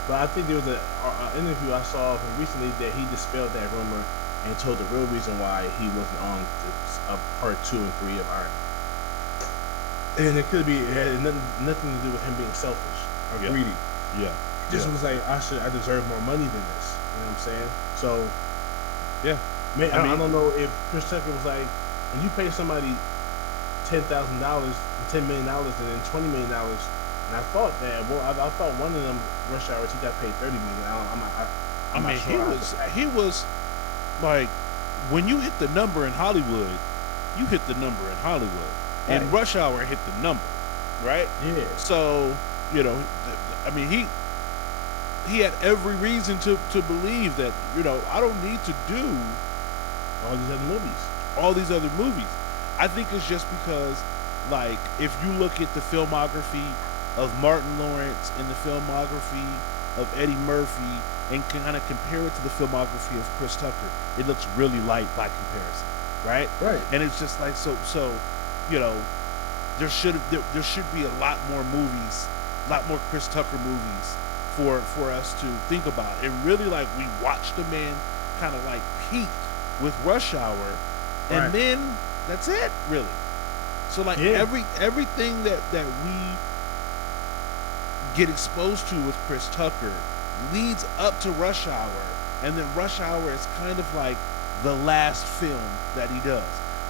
But I think there was a interview I saw of him recently that he dispelled that rumor and told the real reason why he wasn't on part 2 and 3 of Iron Man. And it could be, it had nothing to do with him being selfish or yeah, greedy. yeah, He just yeah, was like, I deserve more money than this. You know what I'm saying? So yeah. man, I I mean, don't know if Chris Tucker was like, when you pay somebody $10,000, $10 million, and then $20 million. And I thought that, well, I thought one of them rush hours he got paid 30 million. I I'm not mean, sure. I have to fact. he was like, when you hit the number in Hollywood, you hit the number in Hollywood, Right. and Rush Hour hit the number, right? Yeah. So, I mean, he had every reason to believe that, I don't need to do All these other movies. all these other movies. I think it's just because, like, if you look at the filmography of Martin Lawrence and the filmography of Eddie Murphy and kind of compare it to the filmography of Chris Tucker, it looks really light by comparison, right? Right. And it's just like, so, you know, there should be a lot more movies, a lot more Chris Tucker movies for us to think about. And really, like, we watched the man kind of like peak with Rush Hour, and Right. then that's it, really. So like Yeah. everything that we get exposed to with Chris Tucker leads up to Rush Hour, and then Rush Hour is kind of like the last film that he does.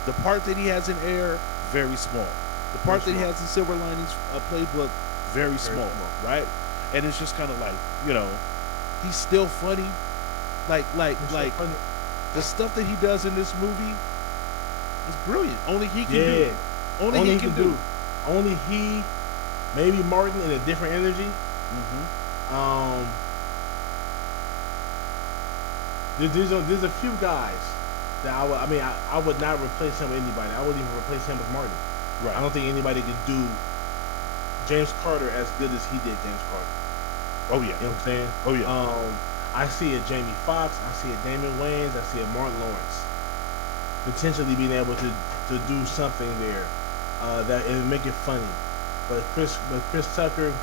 The part that he has in Air, very small. The part that he small. has in Silver Linings Playbook, very Very small, small. right? And it's just kind of like, you know, he's still funny. Like, like, It's so like funny. the stuff that he does in this movie is brilliant. Only he can do. Yeah. Only he can do. Only he, maybe Martin in a different energy. Hmm. Um, there's a few guys that I would not replace him with anybody. I wouldn't even replace him with Martin. Right. I don't think anybody could do James Carter as good as he did James Carter. Oh yeah. You know what I'm saying? Oh yeah. I see a Jamie Foxx, I see a Damon Wayans, I see a Martin Lawrence potentially being able to do something there that and make it funny. But Chris Tucker,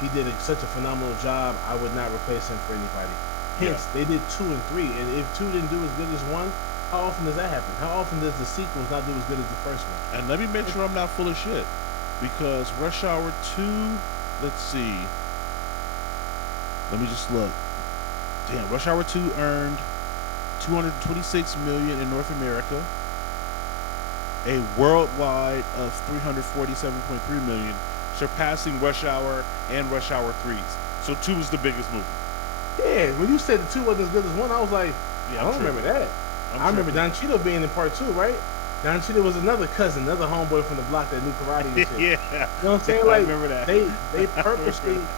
he did such a phenomenal job. I would not replace him for anybody. Yeah. Hence, they did 2 and 3, and if 2 didn't do as good as 1, how often does that happen? How often does the sequels not do as good as the first one? And let me make sure I'm not full of shit, because Rush Hour 2. Let's see. Let me just look. Damn, Rush Hour 2 earned 226 million in North America, a worldwide of 347.3 million, surpassing Rush Hour and Rush Hour 3's. So 2 was the biggest movie. Yeah, when you said the 2 wasn't as good as 1, I was like, Yeah, I don't remember that. I'm I remember tripping. Don Cheadle being in part 2, right? Don Cheadle was another cousin, another homeboy from the block that knew karate and shit. Yeah, You know what I'm saying? I Like remember that. they I remember purposely that.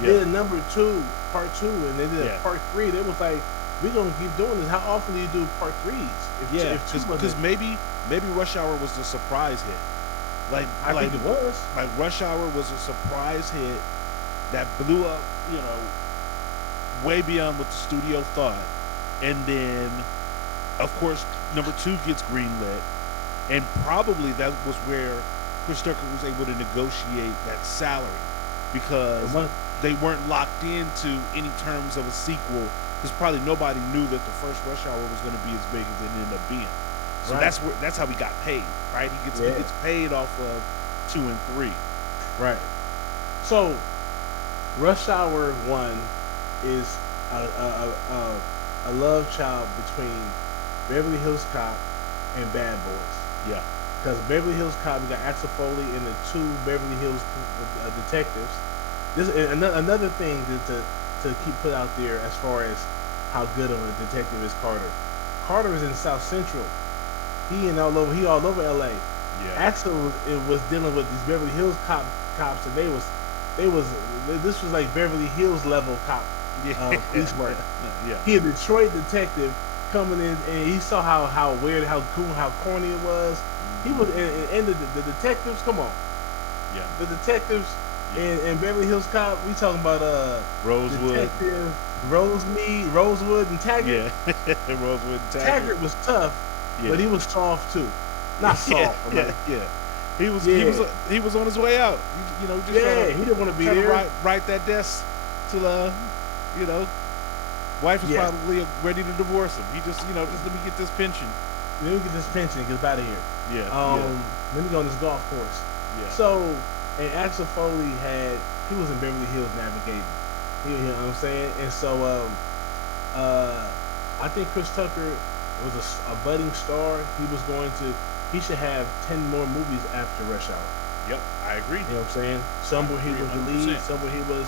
Yeah, did a number 2, part 2, and they did a yeah, part 3. They was like, we gonna keep doing this. How often do you do part 3s? yeah. If 2 Because wasn't, maybe Rush Hour was the surprise hit. Like I like think it was. like Rush Hour was a surprise hit that blew up, you know, way beyond what the studio thought. And then, of course, number 2 gets greenlit, and probably that was where Chris Tucker was able to negotiate that salary, And because one, they weren't locked into any terms of a sequel. Because probably nobody knew that the first Rush Hour was going to be as big as it ended up being. So right, that's how he got paid, right? He yeah, gets paid off of 2 and 3. right. So Rush Hour 1 is a love child between Beverly Hills Cop and Bad Boys. Yeah, Because Beverly Hills Cop, we got Axel Foley and the 2 Beverly Hills detectives. This and another thing to keep put out there as far as how good of a detective is Carter. Carter is in South Central. He all over L.A. yeah, Axel was dealing with these Beverly Hills cops, and this was like Beverly Hills level cop yeah, police work. yeah, He a Detroit detective coming in, and he saw how weird, how cool, how corny it was. He was, mhm, and the detectives, come on, yeah, the detectives yeah. in Beverly Hills Cop. We talking about Rosewood, Detective Rosewood, and Taggart. yeah, Rosewood and Taggart, Taggart was tough, yeah, but he was soft too. Not yeah, soft, but yeah, like, yeah. He was he yeah, was he was on his way out. You know, just yeah, he didn't want to be trying to there. write that desk till you know, wife is Yeah, probably ready to divorce him. He just, you know, just let me get this pension. let me get this pension and get out of here. Yeah, yeah, Um, let me go on this golf course. yeah, So, and Axel Foley he was in Beverly Hills navigating. You know what I'm saying? And so, uh, I think Chris Tucker was a budding star. He should have 10 more movies after Rush Hour. yep. I agree. You know what I'm saying? I Some where he agree was the lead, 100%. some where he was,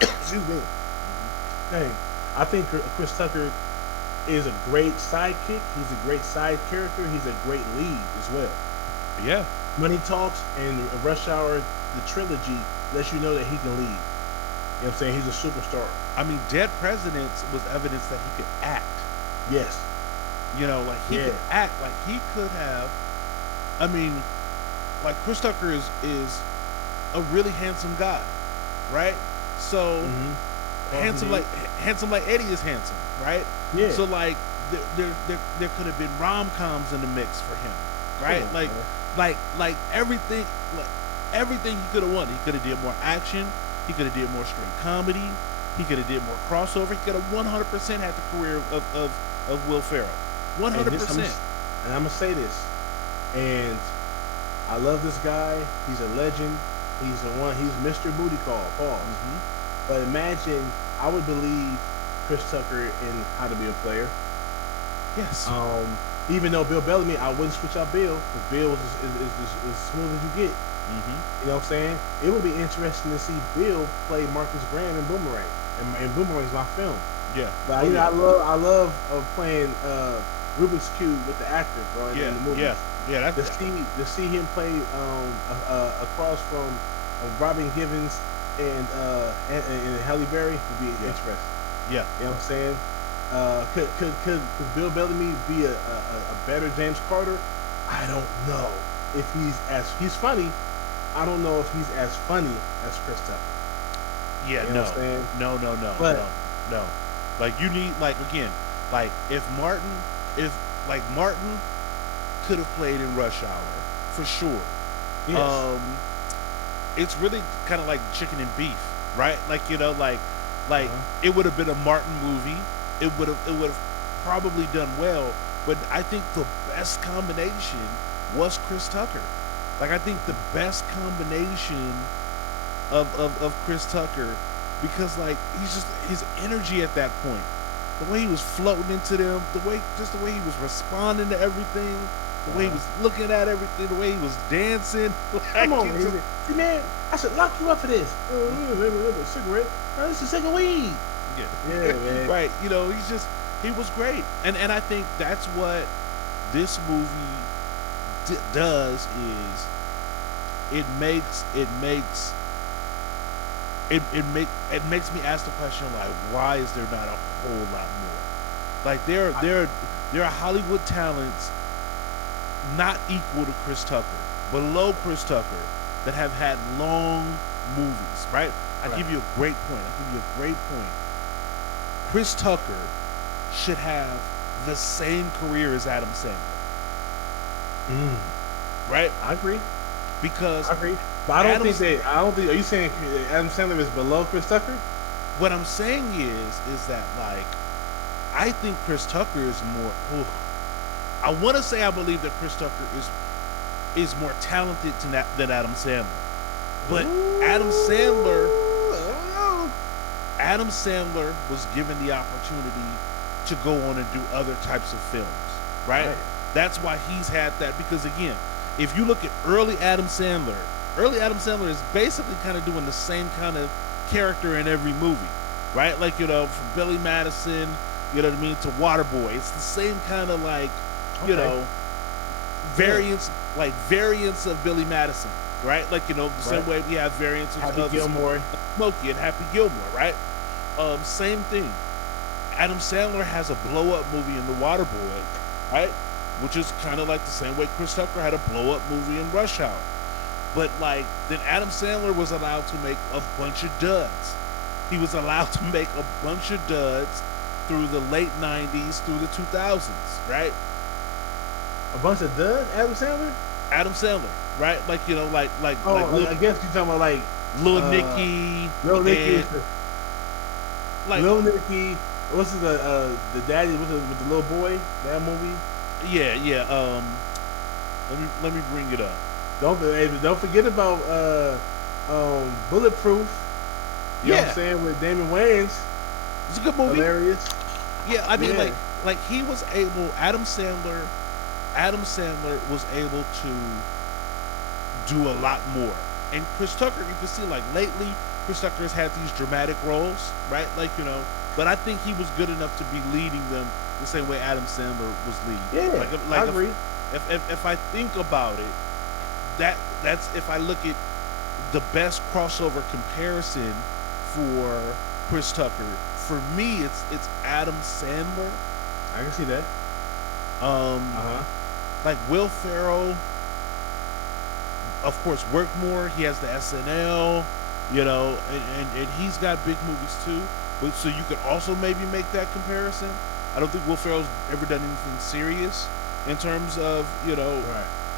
excuse me. Hmm. Dang. I think Chris Tucker is a great sidekick. He's a great side character. He's a great lead as well. Yeah, Money Talks and Rush Hour, the trilogy, lets you know that he can lead. You know what I'm saying? He's a superstar. I mean, Dead Presidents was evidence that he could act. Yes. You know, like he Yeah. could act, like he could have. I mean, like Chris Tucker is a really handsome guy, right? So Awesome handsome dude. like handsome like Eddie is handsome, right? Yeah. So like there could have been rom coms in the mix for him, Come right? on, Like man. like everything, like everything he could have won. He could have did more action. He could have did more straight comedy. He could have did more crossover. He could have 100% had the career of Will Ferrell. And this, 100%. I'm gonna say this, and I love this guy. He's a legend. He's the one. He's Mr. Booty Call. Pause. Hmm. But imagine, I would believe Chris Tucker in How to Be a Player. Yes. Um, Even though Bill Bellamy, I wouldn't switch out Bill because Bill is as smooth as you get. You know what I'm saying? It would be interesting to see Bill play Marcus Graham in Boomerang, and Boomerang's my film. Yeah. But Oh, you know, yeah. I love playing Rubik's Cube with the actor, bro, in Yeah. the movie. Yeah. To see him play across from Robin Givens and Halle Berry would be interesting. Yeah. You know what I'm saying? Could Bill Bellamy be a better James Carter? I don't know. If he's funny, I don't know if he's as funny as Chris Tucker. Yeah. You know what I'm saying? No. No. Like you need again, if Martin could have played in Rush Hour for sure. Yes. It's really kind of like chicken and beef, right? Uh-huh. It would have been a Martin movie. It would have probably done well, but I think the best combination was Chris Tucker. I think the best combination of Chris Tucker, because he's just his energy at that point, the way he was floating into them, the way he was responding to everything, the way he was looking at everything, the way he was dancing. Come on, man. See, man, I should lock you up for this. Cigarette. No, this is a cigarette weed. Yeah, man. Right. He was great. And I think that's what this movie does is it makes me ask the question, why is there not a whole lot more? There are Hollywood talents not equal to Chris Tucker, below Chris Tucker, that have had long movies, right? I'll give you a great point. Chris Tucker should have the same career as Adam Sandler. Right? I agree. Because I agree. But I don't think are you saying Adam Sandler is below Chris Tucker? What I'm saying is that I think Chris Tucker is more I want to say I believe that Chris Tucker is more talented than Adam Sandler. But Adam Sandler was given the opportunity to go on and do other types of films, right? That's why he's had that, because again, if you look at early Adam Sandler is basically kind of doing the same kind of character in every movie, right? From Billy Madison, you know what I mean, to Waterboy. It's the same kind of variants of Billy Madison, right? The same way we have variants of Happy Gilmore, Smokey and Happy Gilmore, right? Same thing. Adam Sandler has a blow-up movie in The Waterboy, right? Which is kind of the same way Chris Tucker had a blow-up movie in Rush Hour. But then Adam Sandler was allowed to make a bunch of duds. He was allowed to make a bunch of duds through the late 90s, through the 2000s, right? A bunch of duds? Adam Sandler, right? I guess you're talking about Lil Nicky. Lil Nicky. What's the daddy with the little boy? That movie? Yeah. Let me bring it up. Don't forget about Bulletproof. You know what I'm saying, with Damon Wayans. It's a good movie. Hilarious. Yeah, I mean, he was able. Adam Sandler was able to do a lot more. And Chris Tucker, you can see lately, Chris Tucker has had these dramatic roles, right? But I think he was good enough to be leading them the same way Adam Sandler was leading. Yeah, I agree. If I think about it, that's if I look at the best crossover comparison for Chris Tucker, for me it's Adam Sandler. I can see that. Will Ferrell, of course, work more. He has the SNL, and he's got big movies too. But so you could also maybe make that comparison. I don't think Will Ferrell's ever done anything serious in terms of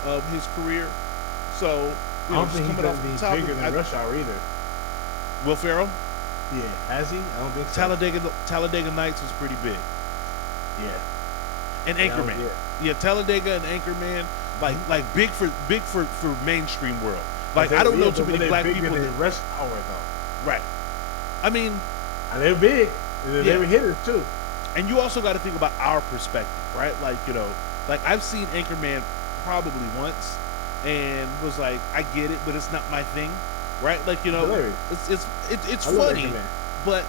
of his career. So I don't think he's gonna be bigger than Rush Hour either. Will Ferrell? Yeah, has he? I don't think so. Talladega Nights was pretty big. Yeah. And Anchorman. Yeah, Talladega and Anchorman, big for mainstream world. I don't know too many black people than Rush Hour though. Right. I mean, they're big. They were hitters too. And you also got to think about our perspective, right? Like I've seen Anchorman probably once, and was like, I get it, but it's not my thing, right? Like Hilarious. it's I love funny, Anchorman. but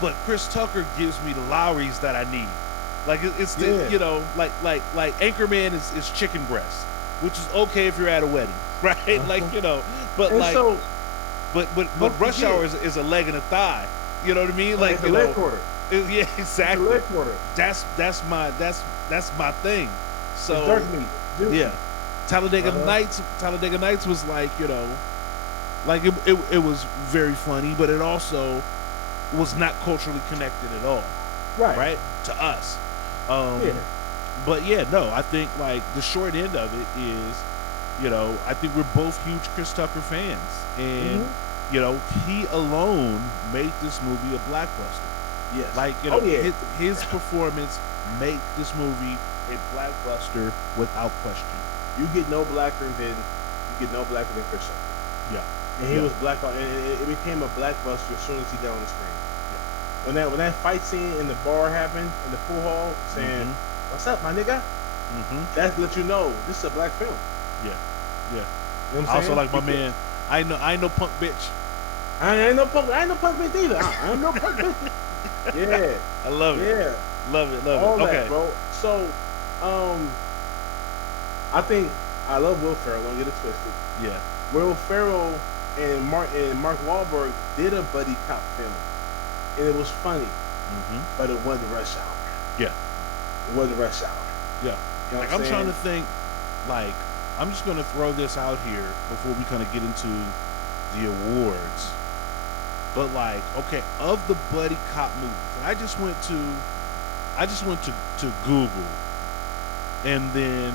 but Chris Tucker gives me the Lowrys that I need. Like it's the Yeah. like Anchorman is chicken breast, which is okay if you're at a wedding, right? Like Uh-huh. but And like so but don't Rush forget, Hour is a leg and a thigh. You know what I mean? it's Like a leg quarter. yeah, It's a exactly. leg quarter. That's my thing. It's So dark meat, juicy. yeah, Talladega Uh-huh. Nights. Talladega Nights was like like it was very funny, but it also was not culturally connected at all, Right. right? To us. Um, Yeah. but yeah, no, I think like the short end of it is, I think we're both huge Chris Tucker fans, and Hmm. he alone made this movie a blockbuster. Yes. Like Oh yeah. his performance made this movie a blockbuster without question. You get no blacker than Chris Tucker. Yeah, And he yeah, was black on, and it became a blackbuster as soon as he got on the screen. yeah. When that fight scene in the bar happened in the pool hall, saying, Mhm, "What's up, my nigga?" mhm. That let you know this is a black film. Yeah, yeah. You know what I I'm also saying? like my man. I ain't no punk bitch. I ain't no punk bitch either. I ain't no punk bitch. Yeah, I love it. yeah, Love it. Love all it. that, Okay. bro. So, um, I think I love Will Ferrell. Don't get it twisted. Yeah. Will Ferrell and Mark Wahlberg did a buddy cop film, and it was funny, Mhm. but it wasn't Rush Hour. Yeah. It wasn't Rush Hour. Yeah. You know Like what I'm I'm trying saying? to think. Like I'm just gonna throw this out here before we kind of get into the awards. But like, okay, of the buddy cop movies, and I just went to Google, and then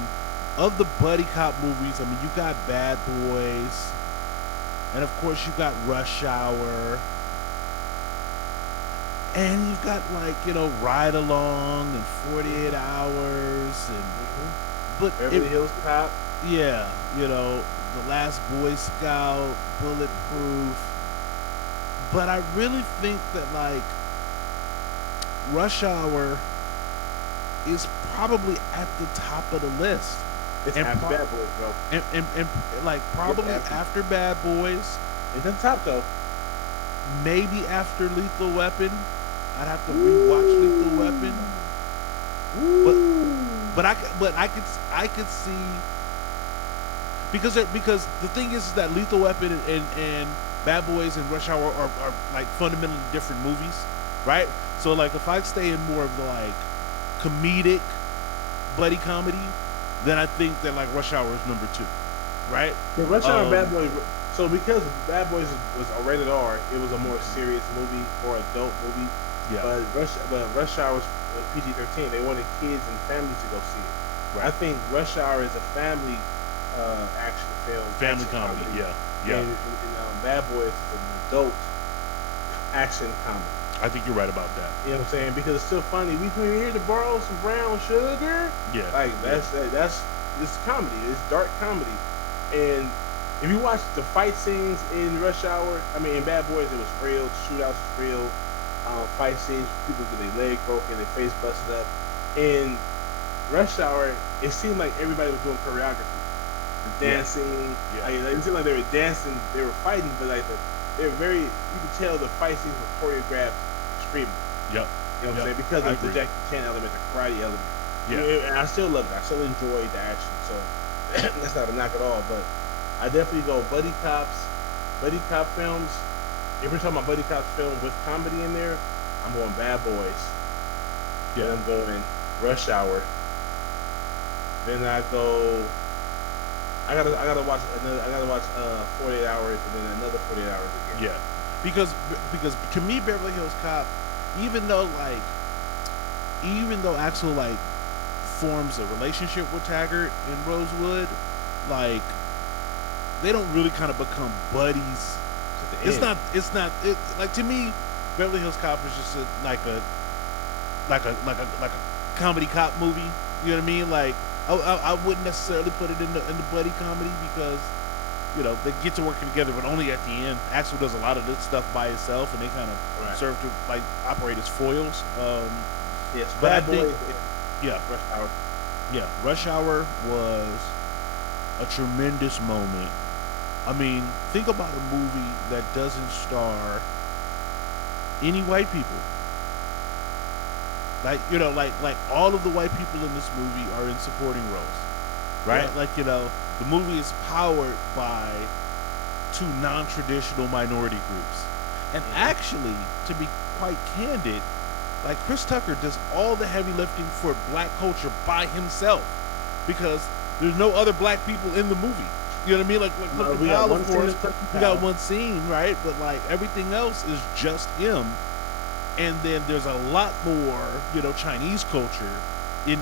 of the buddy cop movies, I mean, you got Bad Boys, and of course you got Rush Hour, and you've got like Ride Along and 48 Hmm. Hours, and Hmm. but it Beverly Hills Cop. yeah, The Last Boy Scout, Bulletproof, but I really think that like Rush Hour is probably at the top of the list, It's and after Bad Boys, bro. and like It's probably after. after Bad Boys, It's at the top though. maybe after Lethal Weapon. I'd have to rewatch Lethal Weapon, but Woo. I could see because the thing is that Lethal Weapon and Bad Boys and Rush Hour are like fundamentally different movies, right? So like if I stay in more of the like comedic buddy comedy, then I think that like Rush Hour is number two, right? Yeah, Rush Hour and Bad Um, Boys. So because Bad Boys was a rated R, it was a more serious movie, more adult movie. yeah, But Rush Hour was PG-13. They wanted kids and families to go see it. I right. think Rush Hour is a family action film, Family action comedy, comedy, yeah, yeah. and Bad Boys is an adult action comedy. I think you're right about that. You know what I'm saying? Because it's still funny. We come here to borrow some brown sugar. Yeah, Like yeah, that's it's comedy. It's dark comedy. And if you watch the fight scenes in Rush Hour, I mean in Bad Boys, it was real. Shootouts was real. Fight scenes, people get their leg broken, their face busted up. In Rush Hour, it seemed like everybody was doing choreography, the yeah, dancing. yeah. Like, it seemed like they were dancing, they were fighting, but like they were very. You could tell the fight scenes were choreographed extremely. Yep, You know what I'm yep. saying? Because I of the agree. Jackie Chan element, the karate element. Yeah, And I still loved it. I still enjoyed the action. So that's not a knock at all. But I definitely go buddy cop films. If we're talking about buddy cops film with comedy in there, I'm going Bad Boys. Then yeah, I'm going Rush Hour. Then I go. I gotta watch another. I gotta watch 48 Hours and then another 48 Hours again. yeah. Because to me, Beverly Hills Cop, even though like even though Axel like forms a relationship with Taggart and Rosewood, like they don't really kind of become buddies. At the It's end. not. It's not. It like to me, Beverly Hills Cop is just like a comedy cop movie. You know what I mean? Like I wouldn't necessarily put it in the buddy comedy because they get to working together, but only at the end. Axel does a lot of this stuff by himself, and they kind of Right. serve to like operate as foils. Yes. But I Bad think Boys and yeah, Rush Hour. Yeah, Rush Hour was a tremendous moment. I mean, think about a movie that doesn't star any white people. Like, like all of the white people in this movie are in supporting roles, right? Yeah. Like, the movie is powered by two non-traditional minority groups. And Hmm. actually, to be quite candid, like Chris Tucker does all the heavy lifting for black culture by himself because there's no other black people in the movie. You know what I mean? Like Clifton We got Powell, of one scene course, of Clifton we got Powell. one scene, right? But like everything else is just him. And then there's a lot more, Chinese culture in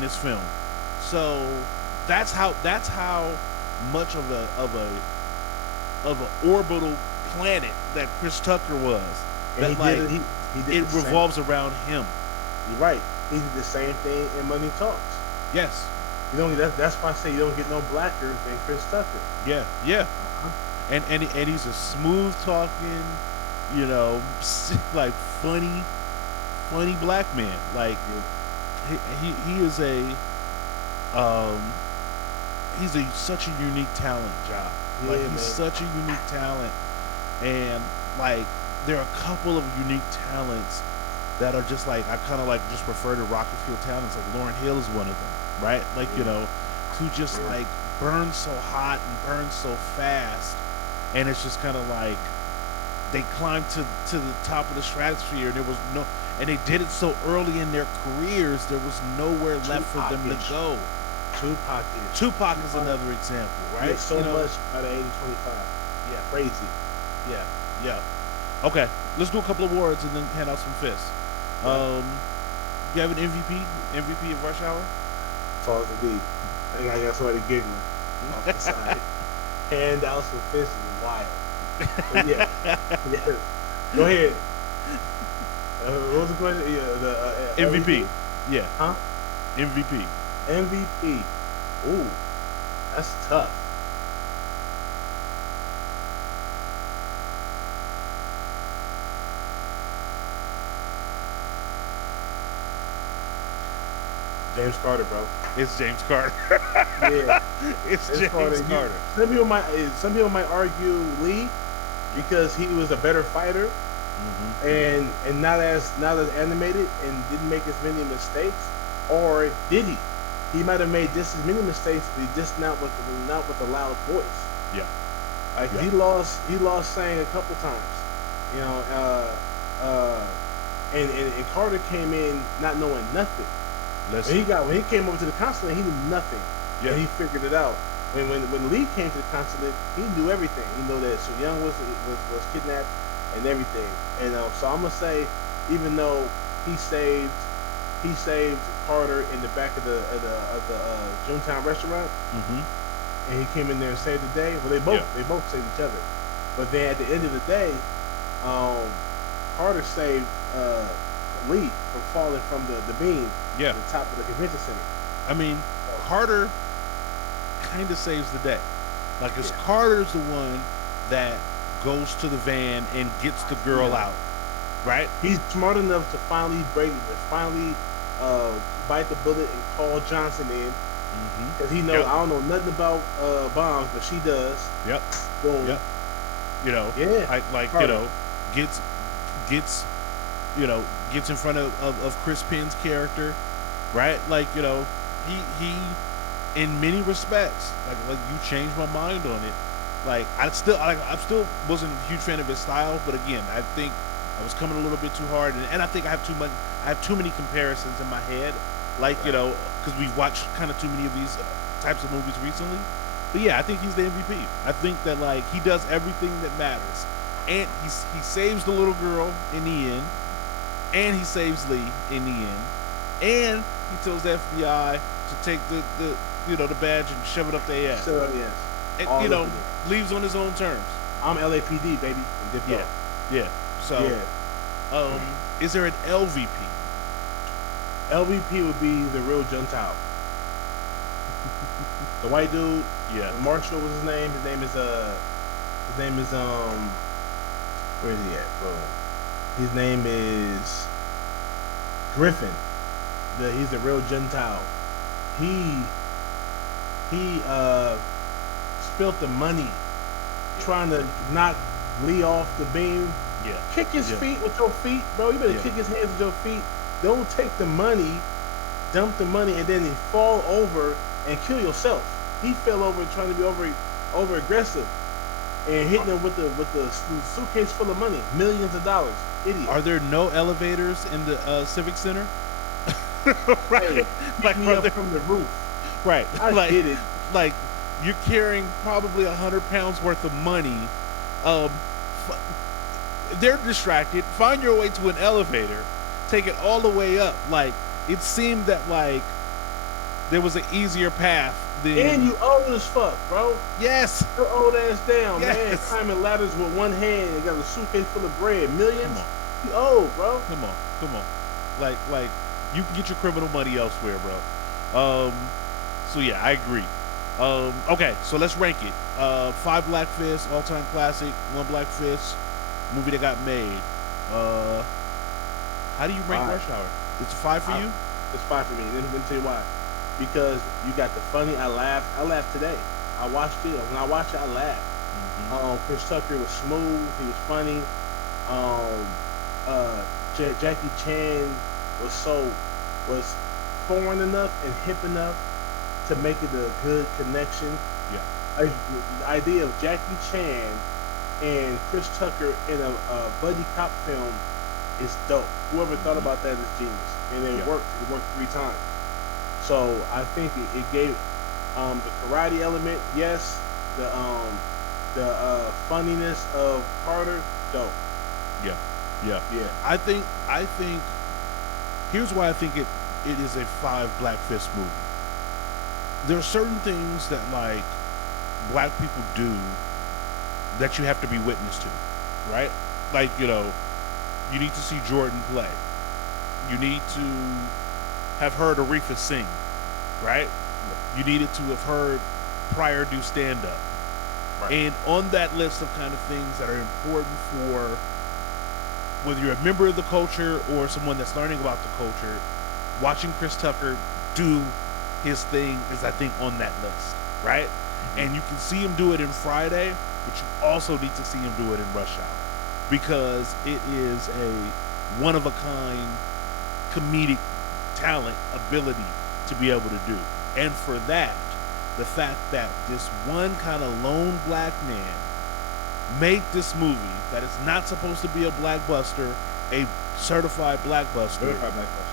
this film. So that's how much of a orbital planet that Chris Tucker was. And That like he did it the same. revolves around him. You're right. He did the same thing in Money Talks. Yes. You don't. That's why I say you don't get no blacker than Chris Tucker. Yeah. Yeah. Uh-huh. And he's a smooth talking, like funny black man. Like Yeah. he is um such a unique talent, job. Like Yeah, he's man. such a unique talent, and like there are a couple of unique talents that are just like I kind of like just refer to Rockefeller talents. Like Lauren Hill is one of them, right? Like Yeah. who just Yeah. like burns so hot and burns so fast, and it's just kind of like they climbed to the top of the stratosphere, and there was no, and they did it so early in their careers, there was nowhere left for them to Tupac-ish. go. Tupac-ish. Tupac is Tupac another example, did right? so much by the age of 25. Yeah, Crazy. yeah, yeah. Okay, let's do a couple of awards and then hand out some fists. Yeah. Um, you have an MVP? MVP of Rush Hour? Falls the beat. I think I got somebody giggling off the side. Hand out some fists is wild. But yeah. Yes. Go ahead. What was the question? Yeah, the MVP. LED? Yeah, Huh? MVP. MVP. Ooh, that's tough. James Carter, bro. It's James Carter. Yeah, It's James Carter. James Carter. Some people might argue Lee because he was a better fighter Hmm. and not as animated and didn't make as many mistakes, or did he? He might have made just as many mistakes, but he just not with a loud voice. Yeah, Like yeah. he lost saying a couple times, you know. And Carter came in not knowing nothing. Listen. When he came over to the consulate, he knew nothing, Yeah. and he figured it out. When Lee came to the consulate, he knew everything. He knew that Su Young was kidnapped and everything. And so I'm gonna say, even though he saved he saved Carter in the back of the Junetown restaurant, Hmm. and he came in there and saved the day. Well, Yeah. they both saved each other. But then at the end of the day, um, Carter saved Lee from falling from the beam Yeah. to the top of the convention center. I mean, So, Carter kind of saves the day. Like, it's yeah, Carter's the one that goes to the van and gets the girl yeah. out, right? He's smart enough to finally uh, bite the bullet and call Johnson in Hmm. because he knows Yep. I don't know nothing about bombs, but she does. Yep. Boom. Yep. You know, Yeah, like Carter. gets gets gets in front of Chris Penn's character, right? Like, he in many respects, like you changed my mind on it. Like I still wasn't a huge fan of his style, but again, I think I was coming a little bit too hard, and I think I have too many comparisons in my head, like, Right. because we've watched kind of too many of these types of movies recently. But yeah, I think he's the MVP. I think that like he does everything that matters, and he saves the little girl in the end, and he saves Lee in the end, and he tells the FBI to take the badge and shove it up their ass, So yes, and all up in there. leaves on his own terms. I'm LAPD baby and dipped Yeah, off. yeah. So, Yeah, is there an LVP? LVP would be the real Juntao. The white dude, Yeah. Marshall was his name. His name is where is he at, bro? His name is Griffin. He's the real Gentile. he he spilt the money trying to knock Lee off the beam. Yeah. Kick his Yeah. feet with your feet, bro. You better Yeah. kick his hands with your feet. Don't take the money, dump the money, and then he fall over and kill yourself. He fell over trying to be over aggressive and hitting him with the suitcase full of money, millions of dollars. Idiot. Are there no elevators in the Civic Center? Hey, Right. pick Like, me are up there, from the roof. right. I get it. Like you're carrying probably 100 pounds worth of money. Um, they're distracted. Find your way to an elevator. Take it all the way up. Like it seemed that like there was an easier path than. And you old as fuck, bro. Yes. Your old ass down, man. Yes. Climbing ladders with one hand and got a suitcase full of bread. Millions. Come on. You old, bro. Come on. Like you can get your criminal money elsewhere, bro. So yeah, I agree. Okay, so let's rank it. 5 Black Fists, all-time classic. 1 Black Fist, movie that got made. How do you rank 5. Rush Hour? It's a 5 for you? It's 5 for me. Let me tell you why. Because you got the funny. I laughed. I laughed today. I watched it. When I watched it, I laughed. Chris Tucker was smooth. He was funny. Jackie Chan was foreign enough and hip enough to make it a good connection. Yeah. The idea of Jackie Chan and Chris Tucker in a buddy cop film is dope. Whoever thought about that is genius, and it worked. It worked 3 times. So I think it gave the karate element, yes. The funniness of Carter, dope. Yeah. Yeah. Yeah. I think here's why I think it is a 5 Black Fist movie. There are certain things that like black people do that you have to be witness to, right? Like, you need to see Jordan play. You need to have heard Aretha sing, right? You needed to have heard Pryor do stand up. Right. And on that list of kind of things that are important for whether you're a member of the culture or someone that's learning about the culture, watching Chris Tucker do his thing is, I think, on that list, right? And you can see him do it in Friday, but you also need to see him do it in Rush Hour because it is a one-of-a-kind comedic talent, ability to be able to do. And for that, the fact that this one kind of lone black man made this movie that is not supposed to be a blackbuster, a certified blackbuster,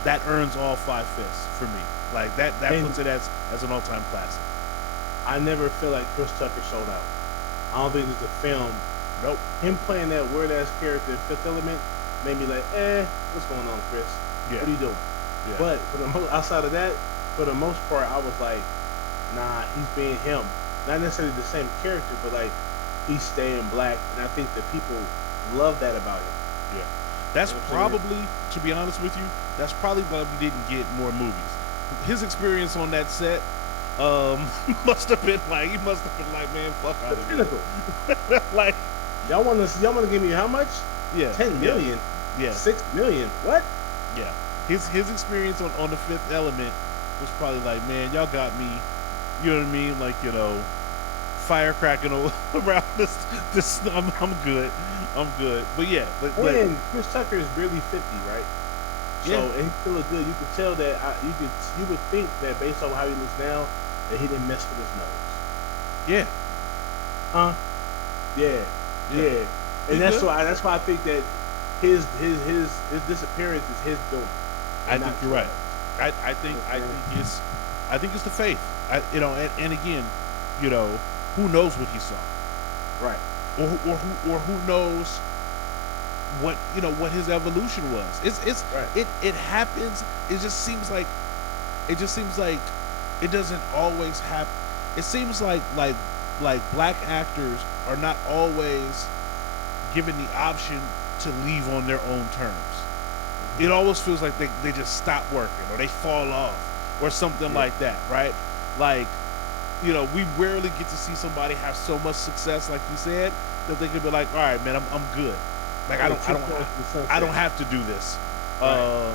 that earns all 5 fists for me. Like that puts it as an all-time classic. I never feel like Chris Tucker sold out. I don't think there's a film. Nope. Him playing that weird ass character in Fifth Element made me like, what's going on, Chris? Yeah. What are you doing? Yeah. But outside of that, for the most part, I was like, nah, he's being him. Not necessarily the same character, but like he's staying black, and I think that people love that about him. Yeah. That's You know what I'm saying? probably, to be honest with you, that's probably why we didn't get more movies. His experience on that set must have been like, man, fuck all The of pinnacle. it. Like, Y'all want to give me how much? yeah. 10 million. Yeah. 6 million. What? Yeah. His experience on the Fifth Element was probably like, man, y'all got me, you know what I mean? Like, firecracking around this I'm good. But yeah, And Chris Tucker is barely 50, right? Yeah. So, and he still look good. You could tell that you would think that based on how he looks now, that he didn't mess with his nose. yeah. Huh? Yeah. Yeah. And He that's good. why I think that his disappearance is his doing. I and think not you're right. Jordan. I think it's the faith. And again, who knows what he saw, Right. or who knows what his evolution was. It's Right. it happens. It just seems like it doesn't always happen. It seems like black actors are not always given the option to leave on their own terms. It always feels like they just stop working or they fall off or something like that, right? Like, we rarely get to see somebody have so much success, like you said, that they could be like, all right, man, I'm good. Like I don't have to do this. Right.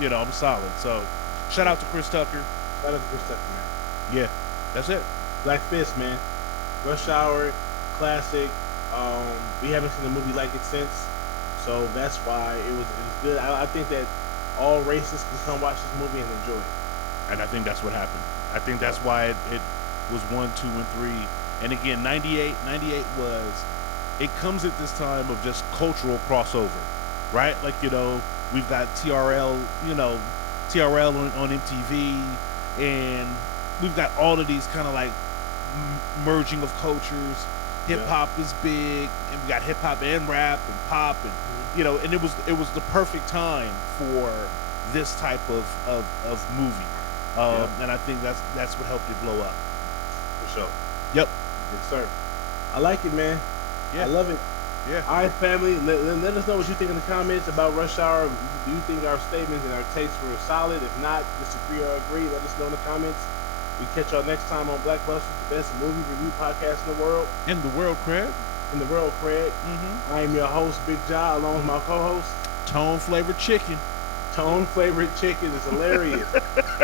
I'm solid. So shout out to Chris Tucker. Shout out to Chris Tucker, man. Yeah, that's it. Black Fist, man. Rush Hour, classic. We haven't seen a movie like it since, so that's why it was good. I think that all races can come watch this movie and enjoy it. And I think that's what happened. I think that's why it was 1, 2, and 3. And again, 98 was, it comes at this time of just cultural crossover, right? Like, we've got TRL, TRL on MTV, and we've got all of these kind of like merging of cultures. Hip hop is big, and we got hip hop and rap and pop, and and it was the perfect time for this type of movie. And I think that's what helped it blow up. For sure. Yep. Yes, sir. I like it, man. Yeah. I love it. Yeah. All right, family. Let us know what you think in the comments about Rush Hour. Do you think our statements and our takes were solid? If not, disagree or agree, let us know in the comments. We catch y'all next time on BlackBusters, the best movie review podcast in the world. In the world, Craig. In the world, Craig. I am your host, Big Ja, along with my co-host, Tone Flavored Chicken. Tone Flavored Chicken is hilarious.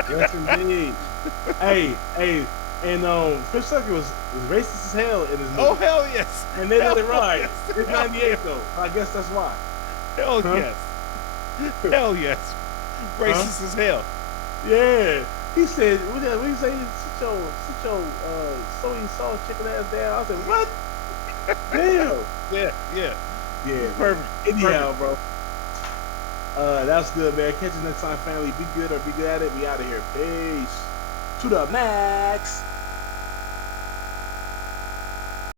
Yes, indeed. Hey, and Chris Tucker was racist as hell in his movie. Oh, hell yes. And they let it ride. Yes. It's 98 though. I guess that's why. Hell yes. Hell yes. Racist as hell. Yeah. He said, what did he say? Sit your soy sauce chicken ass down. I said, what? Damn. Yeah. Perfect. Anyhow, bro. That's good, man. Catch you next time, family. Be good or be good at it. We out of here. Peace. To the max.